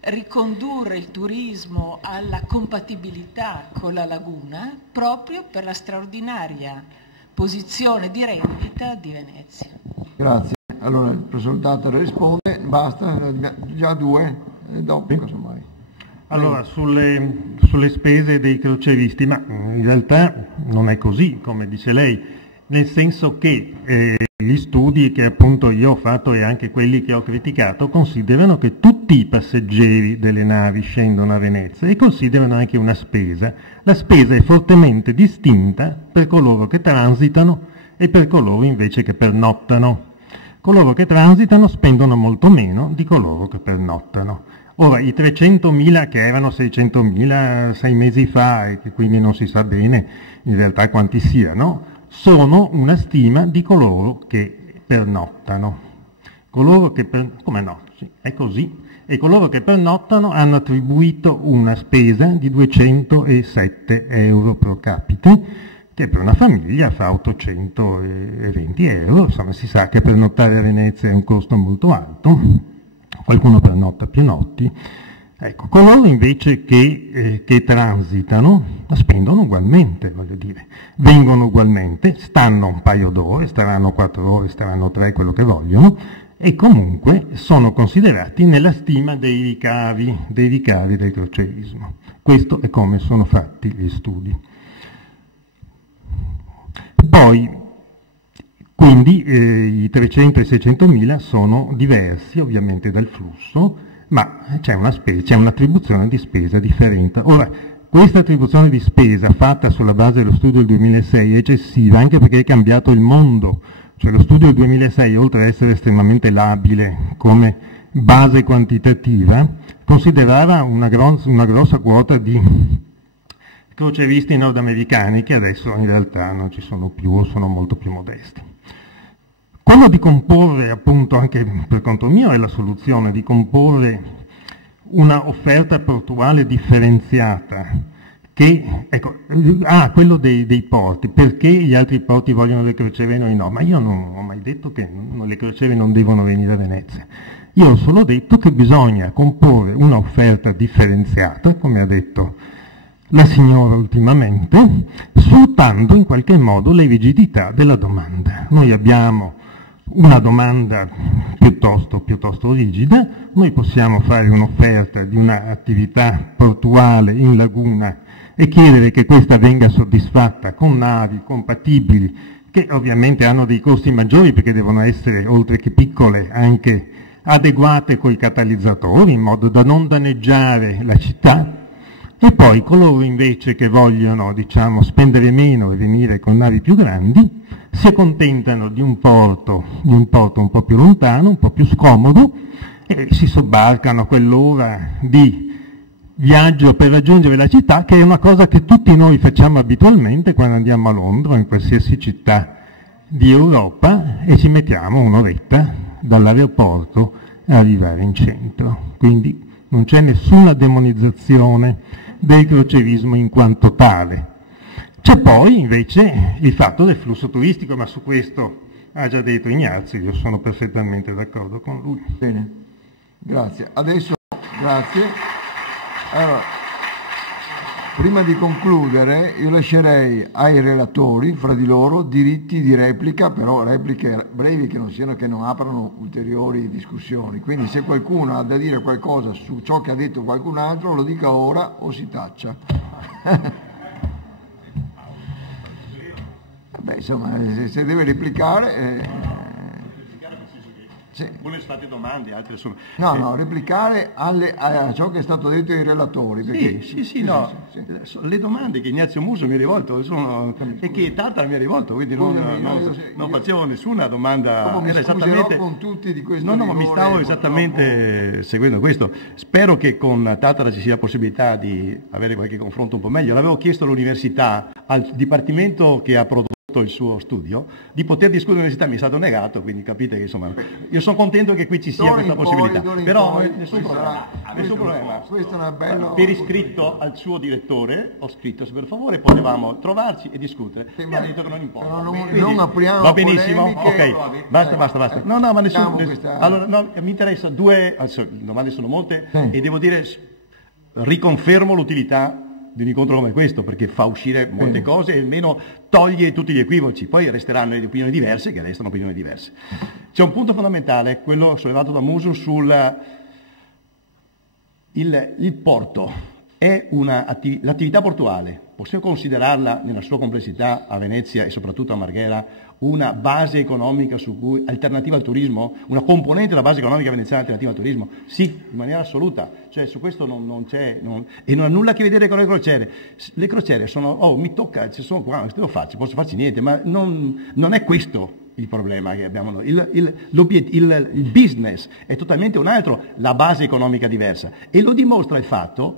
ricondurre il turismo alla compatibilità con la laguna, proprio per la straordinaria posizione di rendita di Venezia. Grazie. Allora il professor Tatra risponde, basta, già due, dopo cosa mai? Allora, sulle spese dei croceristi, ma in realtà non è così, come dice lei, nel senso che gli studi che appunto io ho fatto e anche quelli che ho criticato considerano che tutti i passeggeri delle navi scendono a Venezia e considerano anche una spesa. La spesa è fortemente distinta per coloro che transitano e per coloro invece che pernottano. Coloro che transitano spendono molto meno di coloro che pernottano. Ora, i 300.000 che erano 600.000 6 mesi fa e che quindi non si sa bene in realtà quanti siano, sono una stima di coloro che pernottano. Coloro che come no, sì, è così. E coloro che pernottano hanno attribuito una spesa di 207 euro pro capite, che per una famiglia fa 820 euro. Insomma, si sa che pernottare a Venezia è un costo molto alto. Qualcuno pernotta più notti. Ecco, coloro invece che transitano spendono ugualmente, voglio dire, vengono ugualmente, stanno un paio d'ore, staranno 4 ore, staranno 3, quello che vogliono, e comunque sono considerati nella stima dei ricavi del crocierismo. Questo è come sono fatti gli studi. Poi, quindi i 300 e 600.000 sono diversi ovviamente dal flusso, ma c'è un'attribuzione di spesa differente. Ora, questa attribuzione di spesa fatta sulla base dello studio del 2006 è eccessiva anche perché è cambiato il mondo. Cioè lo studio del 2006, oltre ad essere estremamente labile come base quantitativa, considerava una grossa quota di croceristi nordamericani che adesso in realtà non ci sono più o sono molto più modesti. Quello di comporre, appunto, anche per conto mio è la soluzione, di comporre una offerta portuale differenziata, che, ecco, quello dei porti, perché gli altri porti vogliono le crociere e noi no? Ma io non ho mai detto che le crociere non devono venire a Venezia. Io ho solo detto che bisogna comporre un'offerta differenziata, come ha detto la signora ultimamente, sfruttando in qualche modo le rigidità della domanda. Noi abbiamo una domanda piuttosto rigida, noi possiamo fare un'offerta di un'attività portuale in laguna e chiedere che questa venga soddisfatta con navi compatibili, che ovviamente hanno dei costi maggiori perché devono essere, oltre che piccole, anche adeguate coi catalizzatori, in modo da non danneggiare la città. E poi coloro invece che vogliono, diciamo, spendere meno e venire con navi più grandi, si accontentano di un porto un po' più lontano, un po' più scomodo, e si sobbarcano a quell'ora di viaggio per raggiungere la città, che è una cosa che tutti noi facciamo abitualmente quando andiamo a Londra o in qualsiasi città di Europa, e ci mettiamo un'oretta dall'aeroporto a arrivare in centro. Quindi non c'è nessuna demonizzazione del crocierismo in quanto tale. C'è poi invece il fatto del flusso turistico, ma su questo ha già detto Ignazio, io sono perfettamente d'accordo con lui. Bene, grazie. Adesso, grazie. Allora, prima di concludere, io lascerei ai relatori, fra di loro, diritti di replica, però repliche brevi che non aprano ulteriori discussioni. Quindi se qualcuno ha da dire qualcosa su ciò che ha detto qualcun altro, lo dica ora o si taccia. Beh, insomma, se deve replicare... Sì. Alcune sono state domande, altre sono... No, replicare a ciò che è stato detto ai relatori. Perché... Sì. Le domande che Ignazio Muso mi ha rivolto e che Tartara mi ha rivolto, quindi non facevo nessuna domanda. Era esattamente con tutti di questo. No, ma mi stavo esattamente seguendo questo. Spero che con Tartara ci sia la possibilità di avere qualche confronto un po' meglio. L'avevo chiesto all'università, al dipartimento che ha prodotto il suo studio, di poter discutere all'università, mi è stato negato, quindi capite che insomma io sono contento che qui ci sia questa possibilità, però nessun problema. Questo è una bella... Per iscritto al suo direttore ho scritto se per favore potevamo trovarci e discutere, mi ha detto che non importa, non apriamo va benissimo, polemiche, ok, basta. No, ma nessuno, allora no, mi interessa le domande sono molte e devo dire riconfermo l'utilità di un incontro come questo, perché fa uscire molte cose e almeno toglie tutti gli equivoci, poi resteranno le opinioni diverse che restano opinioni diverse. C'è un punto fondamentale, quello sollevato da Muso sul il porto, è l'attività portuale, possiamo considerarla nella sua complessità a Venezia e soprattutto a Marghera una base economica su cui alternativa al turismo, una componente della base economica veneziana alternativa al turismo? Sì, in maniera assoluta, cioè su questo non c'è, e non ha nulla a che vedere con le crociere. Le crociere sono, mi tocca, ci sono qua, devo farci, posso farci niente, ma non è questo il problema che abbiamo noi. Il business è totalmente un altro, la base economica diversa, e lo dimostra il fatto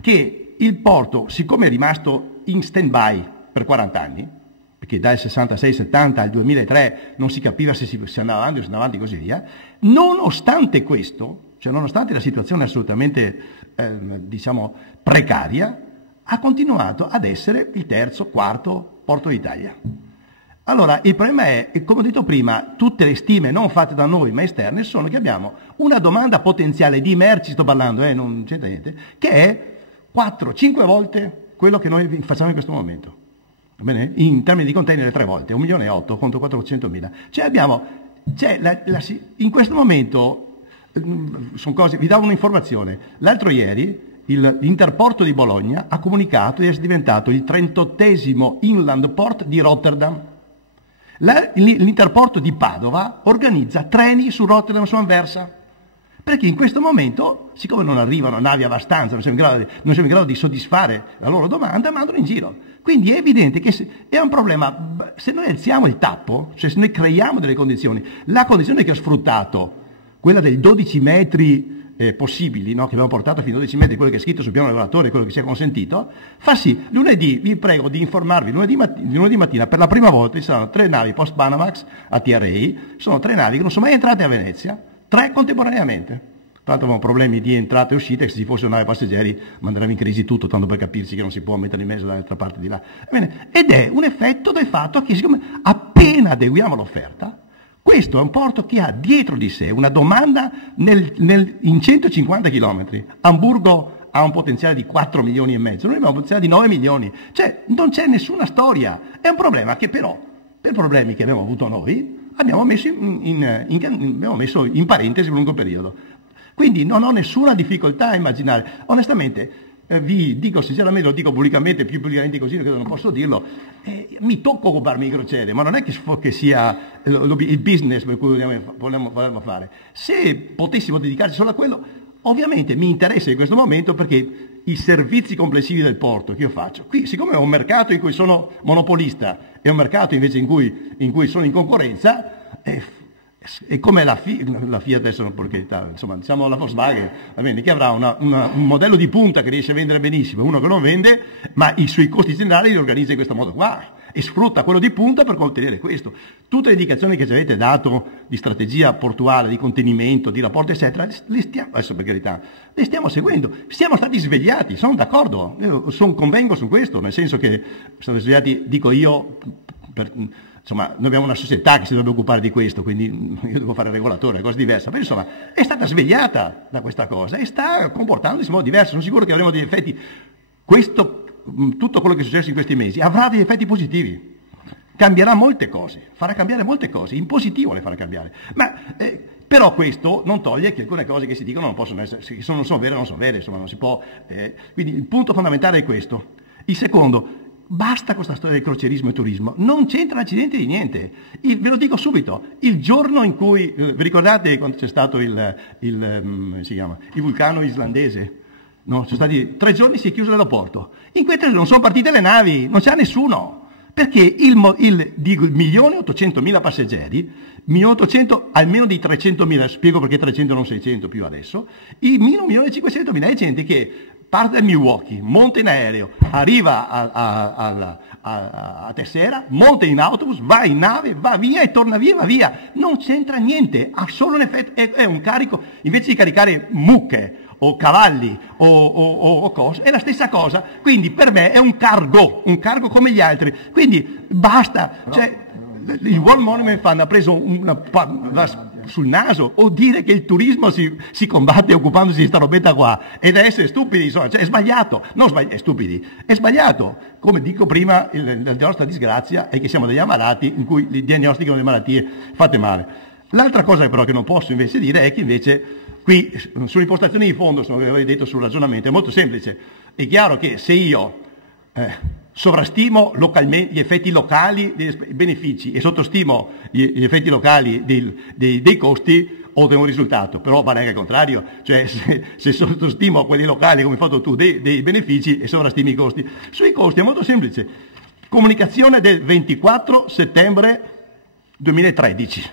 che il porto, siccome è rimasto in stand-by per 40 anni, perché dal 66-70 al 2003 non si capiva se si andava avanti o si andava avanti e così via, nonostante questo, cioè nonostante la situazione assolutamente precaria, ha continuato ad essere il terzo, quarto porto d'Italia. Allora, il problema è, come ho detto prima, tutte le stime non fatte da noi ma esterne sono che abbiamo una domanda potenziale di merci, sto parlando, non c'entra niente, che è 4-5 volte quello che noi facciamo in questo momento. Va bene? In termini di container 3 volte, 1,8 milioni contro 400.000. In questo momento, sono cose, vi davo un'informazione, l'altro ieri l'Interporto di Bologna ha comunicato di essere diventato il 38esimo inland port di Rotterdam. L'Interporto di Padova organizza treni su Rotterdam su Anversa, perché in questo momento, siccome non arrivano navi abbastanza, non siamo in grado di soddisfare la loro domanda, mandano in giro. Quindi è evidente che è un problema, se noi alziamo il tappo, cioè se noi creiamo delle condizioni, la condizione che ho sfruttato, quella dei 12 metri possibili, no, che abbiamo portato fino a 12 metri, quello che è scritto sul piano regolatore, quello che sia consentito, fa sì, lunedì vi prego di informarvi, lunedì mattina per la prima volta ci saranno 3 navi post-Panamax a TRA, sono 3 navi che non sono mai entrate a Venezia, 3 contemporaneamente. Tra l'altro avevamo problemi di entrata e uscita, che se ci fosse una nave passeggeri manderebbe in crisi tutto, tanto per capirsi che non si può mettere in mezzo dall'altra parte di là. Bene, ed è un effetto del fatto che siccome appena adeguiamo l'offerta, questo è un porto che ha dietro di sé una domanda in 150 km. Hamburgo ha un potenziale di 4 milioni e mezzo, noi abbiamo un potenziale di 9 milioni. Cioè non c'è nessuna storia. È un problema che però, per problemi che abbiamo avuto noi, abbiamo messo in parentesi per un lungo periodo. Quindi non ho nessuna difficoltà a immaginare. Onestamente, vi dico sinceramente, lo dico pubblicamente, più pubblicamente così, perché non posso dirlo, mi tocco occuparmi di crociere, ma non è che sia il business per cui vogliamo fare. Se potessimo dedicarci solo a quello, ovviamente mi interessa in questo momento, perché i servizi complessivi del porto che io faccio, qui siccome è un mercato in cui sono monopolista e un mercato invece in cui sono in concorrenza, e come la Fiat adesso non porcherità, insomma diciamo la Volkswagen, va bene, che avrà un modello di punta che riesce a vendere benissimo, uno che non vende, ma i suoi costi generali li organizza in questo modo qua e sfrutta quello di punta per contenere questo. Tutte le indicazioni che ci avete dato di strategia portuale, di contenimento, di rapporto eccetera, adesso per carità, le stiamo seguendo, siamo stati svegliati, sono d'accordo, io convengo su questo, nel senso che siamo svegliati, dico io, insomma, noi abbiamo una società che si dovrebbe occupare di questo, quindi io devo fare il regolatore, è una cosa diversa, però insomma è stata svegliata da questa cosa e sta comportandosi in modo diverso, sono sicuro che avremo degli effetti. Tutto quello che è successo in questi mesi avrà degli effetti positivi, cambierà molte cose, farà cambiare molte cose, in positivo le farà cambiare, però questo non toglie che alcune cose che si dicono non possono essere, se non sono vere, insomma non si può, quindi il punto fondamentale è questo. Il secondo, basta con questa storia del crocierismo e turismo, non c'entra accidente di niente. Ve lo dico subito, il giorno in cui, vi ricordate quando c'è stato il vulcano islandese? No, sono stati 3 giorni, si è chiuso l'aeroporto. In quei 3 giorni non sono partite le navi, non c'è nessuno. Perché il 1.800.000 passeggeri, 1.800.000 almeno di 300.000, spiego perché 300 non 600 più adesso, i 1.500.000 è gente che parte da Milwaukee, monta in aereo, arriva a Tessera, monta in autobus, va in nave, va via e torna via, va via. Non c'entra niente, ha solo un effetto, è un carico, invece di caricare mucche o cavalli o cose, è la stessa cosa. Quindi per me è un cargo come gli altri. Quindi basta, cioè, il World Monument Fund ha preso sul naso, o dire che il turismo si combatte occupandosi di sta robetta qua ed essere stupidi, insomma, cioè è sbagliato, è sbagliato. Come dico prima, la nostra disgrazia è che siamo degli ammalati in cui li diagnosticano le malattie fatte male. L'altra cosa però che non posso invece dire è che invece qui sull'impostazione di fondo, come avevo detto sul ragionamento, è molto semplice. È chiaro che se io sovrastimo localmente gli effetti locali dei benefici e sottostimo gli effetti locali dei costi, ottengo un risultato. Però vale anche il contrario, cioè se sottostimo quelli locali come hai fatto tu dei benefici e sovrastimi i costi. Sui costi è molto semplice. Comunicazione del 24 settembre 2013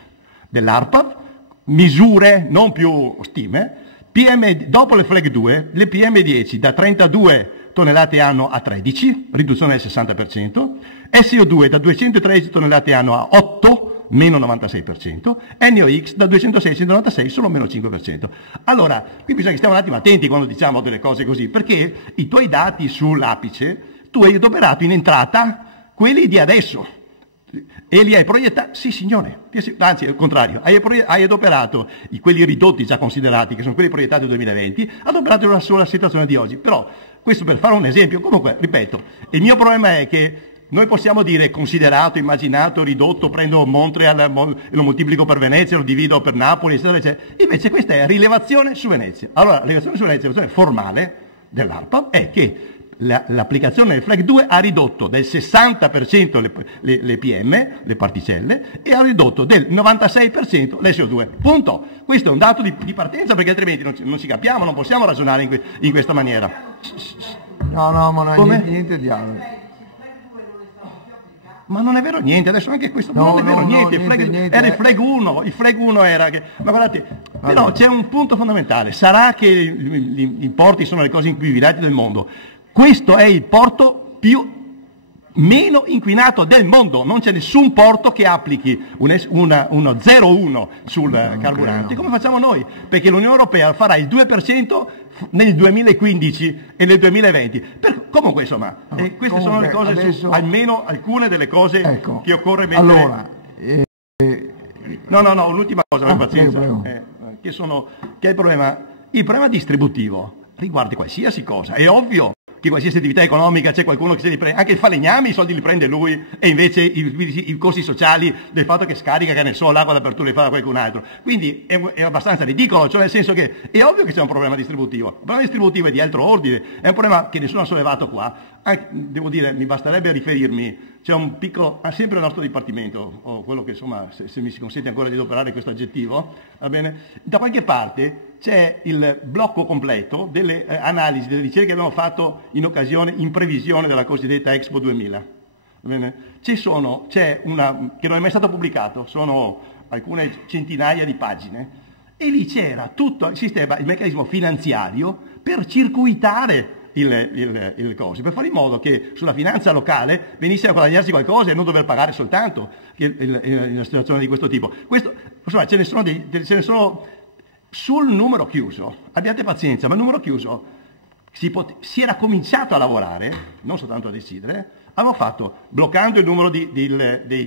dell'ARPA, misure, non più stime, dopo le FLEG 2, le PM10 da 32 tonnellate anno a 13, riduzione del 60%, SO2 da 213 tonnellate anno a 8, meno 96%, NOx da 206 a 196, solo meno 5%. Allora, qui bisogna che stiamo un attimo attenti quando diciamo delle cose così, perché i tuoi dati sull'apice, tu hai adoperato in entrata quelli di adesso, e li hai proiettati, sì signore, anzi al contrario, hai adoperato quelli ridotti già considerati, che sono quelli proiettati nel 2020, adoperato sulla situazione di oggi. Però, questo per fare un esempio, comunque, ripeto, il mio problema è che noi possiamo dire considerato, immaginato, ridotto, prendo Montreal, lo moltiplico per Venezia, lo divido per Napoli, eccetera, eccetera. Invece questa è rilevazione su Venezia. Allora, la rilevazione su Venezia, la rilevazione formale dell'ARPA è che l'applicazione del FLEG 2 ha ridotto del 60% le PM, le particelle, e ha ridotto del 96% le SO2. Punto. Questo è un dato di partenza, perché altrimenti non ci capiamo, non possiamo ragionare in questa maniera. No, ma non è niente di altro. Ma non è vero niente, adesso anche questo non è vero niente, era il flag 1, il flag 1 era che... Ma guardate, però c'è un punto fondamentale, sarà che i porti sono le cose inquinanti del mondo, questo è il porto meno inquinato del mondo, non c'è nessun porto che applichi uno 0,1 sul carburante, come facciamo noi, perché l'Unione Europea farà il 2% nel 2015 e nel 2020. Comunque insomma, queste sono le cose, adesso... almeno alcune delle cose che occorre mettere. Allora, no, l'ultima cosa, pazienza, che è il problema distributivo riguarda qualsiasi cosa, è ovvio che qualsiasi attività economica c'è qualcuno che se li prende, anche il falegname i soldi li prende lui e invece i costi sociali del fatto che scarica, che ne so, l'acqua dappertutto li fa da qualcun altro. Quindi è abbastanza ridicolo, cioè nel senso che è ovvio che c'è un problema distributivo. Il problema distributivo è di altro ordine, è un problema che nessuno ha sollevato qua. Devo dire, mi basterebbe riferirmi, c'è un piccolo, sempre il nostro dipartimento, o quello che insomma, se mi si consente ancora di adoperare questo aggettivo, va bene? Da qualche parte c'è il blocco completo delle analisi, delle ricerche che abbiamo fatto in previsione della cosiddetta Expo 2000. Va bene? C'è una, che non è mai stato pubblicato, sono alcune centinaia di pagine, e lì c'era tutto il sistema, il meccanismo finanziario per circuitare il coso, per fare in modo che sulla finanza locale venisse a guadagnarsi qualcosa e non dover pagare soltanto una situazione di questo tipo. Insomma, ce ne sono sul numero chiuso, abbiate pazienza, ma il numero chiuso si era cominciato a lavorare, non soltanto a decidere, avevo fatto bloccando il numero degli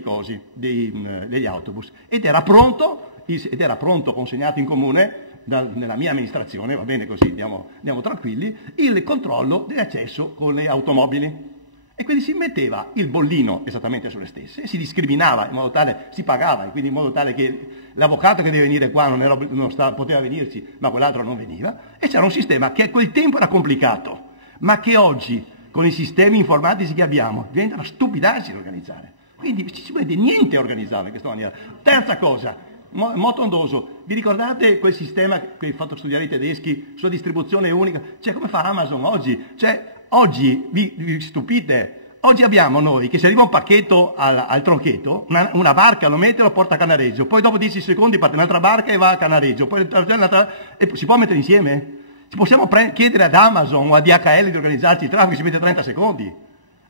autobus ed era pronto consegnato in comune nella mia amministrazione, va bene così, andiamo tranquilli, il controllo dell'accesso con le automobili. E quindi si metteva il bollino esattamente sulle stesse, si discriminava in modo tale, si pagava, e quindi in modo tale che l'avvocato che deve venire qua poteva venirci, ma quell'altro non veniva, e c'era un sistema che a quel tempo era complicato, ma che oggi, con i sistemi informatici che abbiamo, diventa una stupidaggine organizzare. Quindi ci vuole niente a organizzare in questa maniera. Terza cosa, molto ondoso, vi ricordate quel sistema che hai fatto studiare i tedeschi sulla distribuzione unica? Cioè, come fa Amazon oggi? Cioè, oggi vi stupite, oggi abbiamo noi che se arriva un pacchetto al tronchetto, una barca lo mette e lo porta a Canareggio, poi dopo 10 secondi parte un'altra barca e va a Canareggio, poi e si può mettere insieme? Ci possiamo chiedere ad Amazon o a DHL di organizzarci il traffico, si mette 30 secondi.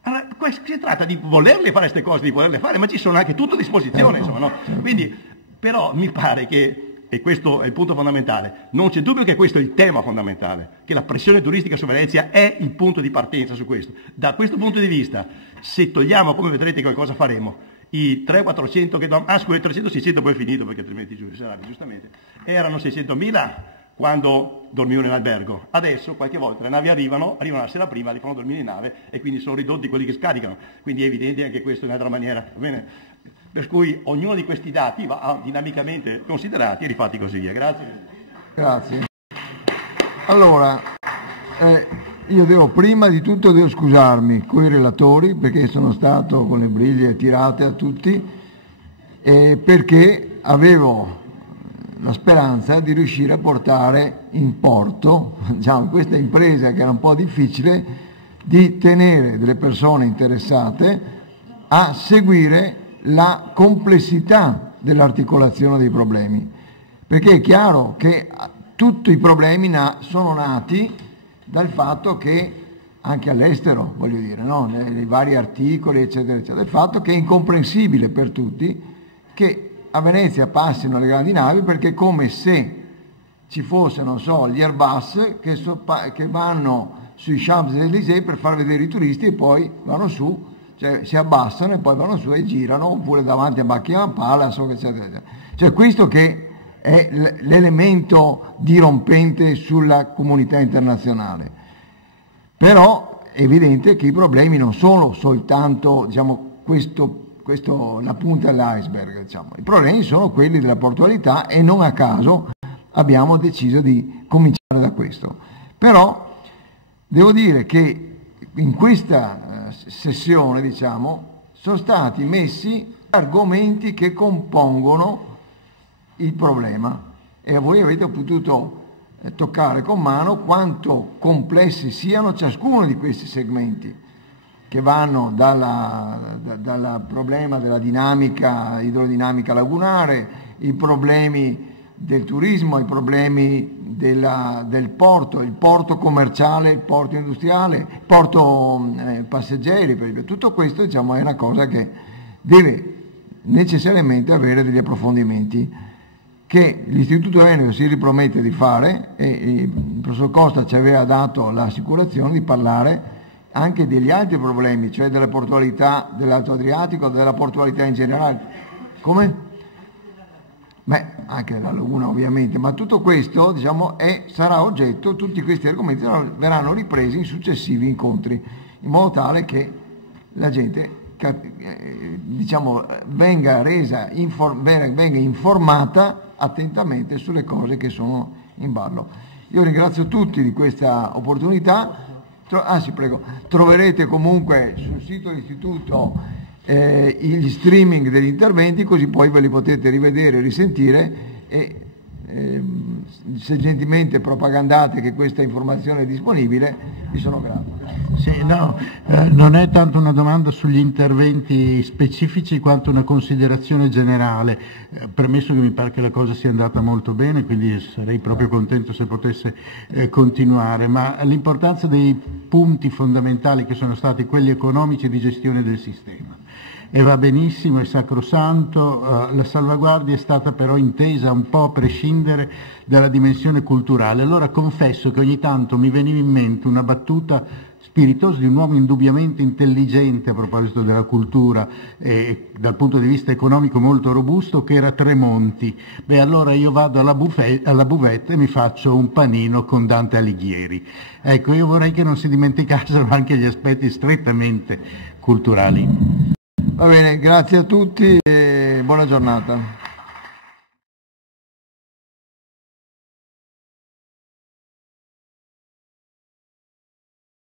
Allora, si tratta di volerle fare queste cose, di volerle fare, ma ci sono anche tutto a disposizione, insomma, no? Quindi, però mi pare che, e questo è il punto fondamentale, non c'è dubbio che questo è il tema fondamentale, che la pressione turistica su Venezia è il punto di partenza su questo. Da questo punto di vista, se togliamo, come vedrete che cosa faremo, i 300-400 che scusa, 300-600 poi è finito, perché altrimenti giustamente, erano 600.000 quando dormivano in albergo. Adesso qualche volta le navi arrivano la sera prima, li fanno dormire in nave e quindi sono ridotti quelli che scaricano. Quindi è evidente anche questo in un'altra maniera, va bene? Per cui ognuno di questi dati va dinamicamente considerati e rifatti così via. Grazie. Allora, io prima di tutto devo scusarmi con i relatori perché sono stato con le briglie tirate a tutti perché avevo la speranza di riuscire a portare in porto, diciamo, questa impresa che era un po' difficile, di tenere delle persone interessate a seguire la complessità dell'articolazione dei problemi, perché è chiaro che tutti i problemi sono nati dal fatto che anche all'estero, voglio dire, no? Nei vari articoli eccetera eccetera, il fatto che è incomprensibile per tutti che a Venezia passino le grandi navi, perché è come se ci fosse, non so, gli Airbus che vanno sui Champs-Élysées per far vedere i turisti e poi vanno su, cioè si abbassano e poi vanno su e girano, oppure davanti a Buckingham Palace, eccetera, eccetera. Cioè questo che è l'elemento dirompente sulla comunità internazionale. Però è evidente che i problemi non sono soltanto, diciamo, la punta dell'iceberg, diciamo. I problemi sono quelli della portualità e non a caso abbiamo deciso di cominciare da questo. Però devo dire che in questa sessione, diciamo, sono stati messi argomenti che compongono il problema e voi avete potuto toccare con mano quanto complessi siano ciascuno di questi segmenti. che vanno dal problema della dinamica, idrodinamica lagunare, i problemi del turismo, i problemi del porto, il porto commerciale, il porto industriale, il porto passeggeri, per esempio. Tutto questo, diciamo, è una cosa che deve necessariamente avere degli approfondimenti che l'Istituto Eneo si ripromette di fare, e il professor Costa ci aveva dato l'assicurazione di parlare anche degli altri problemi, cioè della portualità dell'Alto Adriatico, della portualità in generale. Come? Beh, anche la laguna ovviamente, ma tutto questo, diciamo, sarà oggetto, tutti questi argomenti verranno ripresi in successivi incontri, in modo tale che la gente, diciamo, venga informata attentamente sulle cose che sono in ballo. Io ringrazio tutti di questa opportunità. Anzi, prego, troverete comunque sul sito dell'istituto gli streaming degli interventi, così poi ve li potete rivedere, risentire, e se gentilmente propagandate che questa informazione è disponibile, vi sono grato. Sì, no, non è tanto una domanda sugli interventi specifici quanto una considerazione generale, premesso che mi pare che la cosa sia andata molto bene, quindi sarei proprio contento se potesse continuare, ma l'importanza dei punti fondamentali che sono stati quelli economici di gestione del sistema. E va benissimo, è sacrosanto, la salvaguardia è stata però intesa un po' a prescindere dalla dimensione culturale. Allora confesso che ogni tanto mi veniva in mente una battuta spiritosa di un uomo indubbiamente intelligente a proposito della cultura e dal punto di vista economico molto robusto, che era Tremonti. Beh, allora io vado alla buvetta e mi faccio un panino con Dante Alighieri. Ecco, io vorrei che non si dimenticassero anche gli aspetti strettamente culturali. Va bene, grazie a tutti e buona giornata.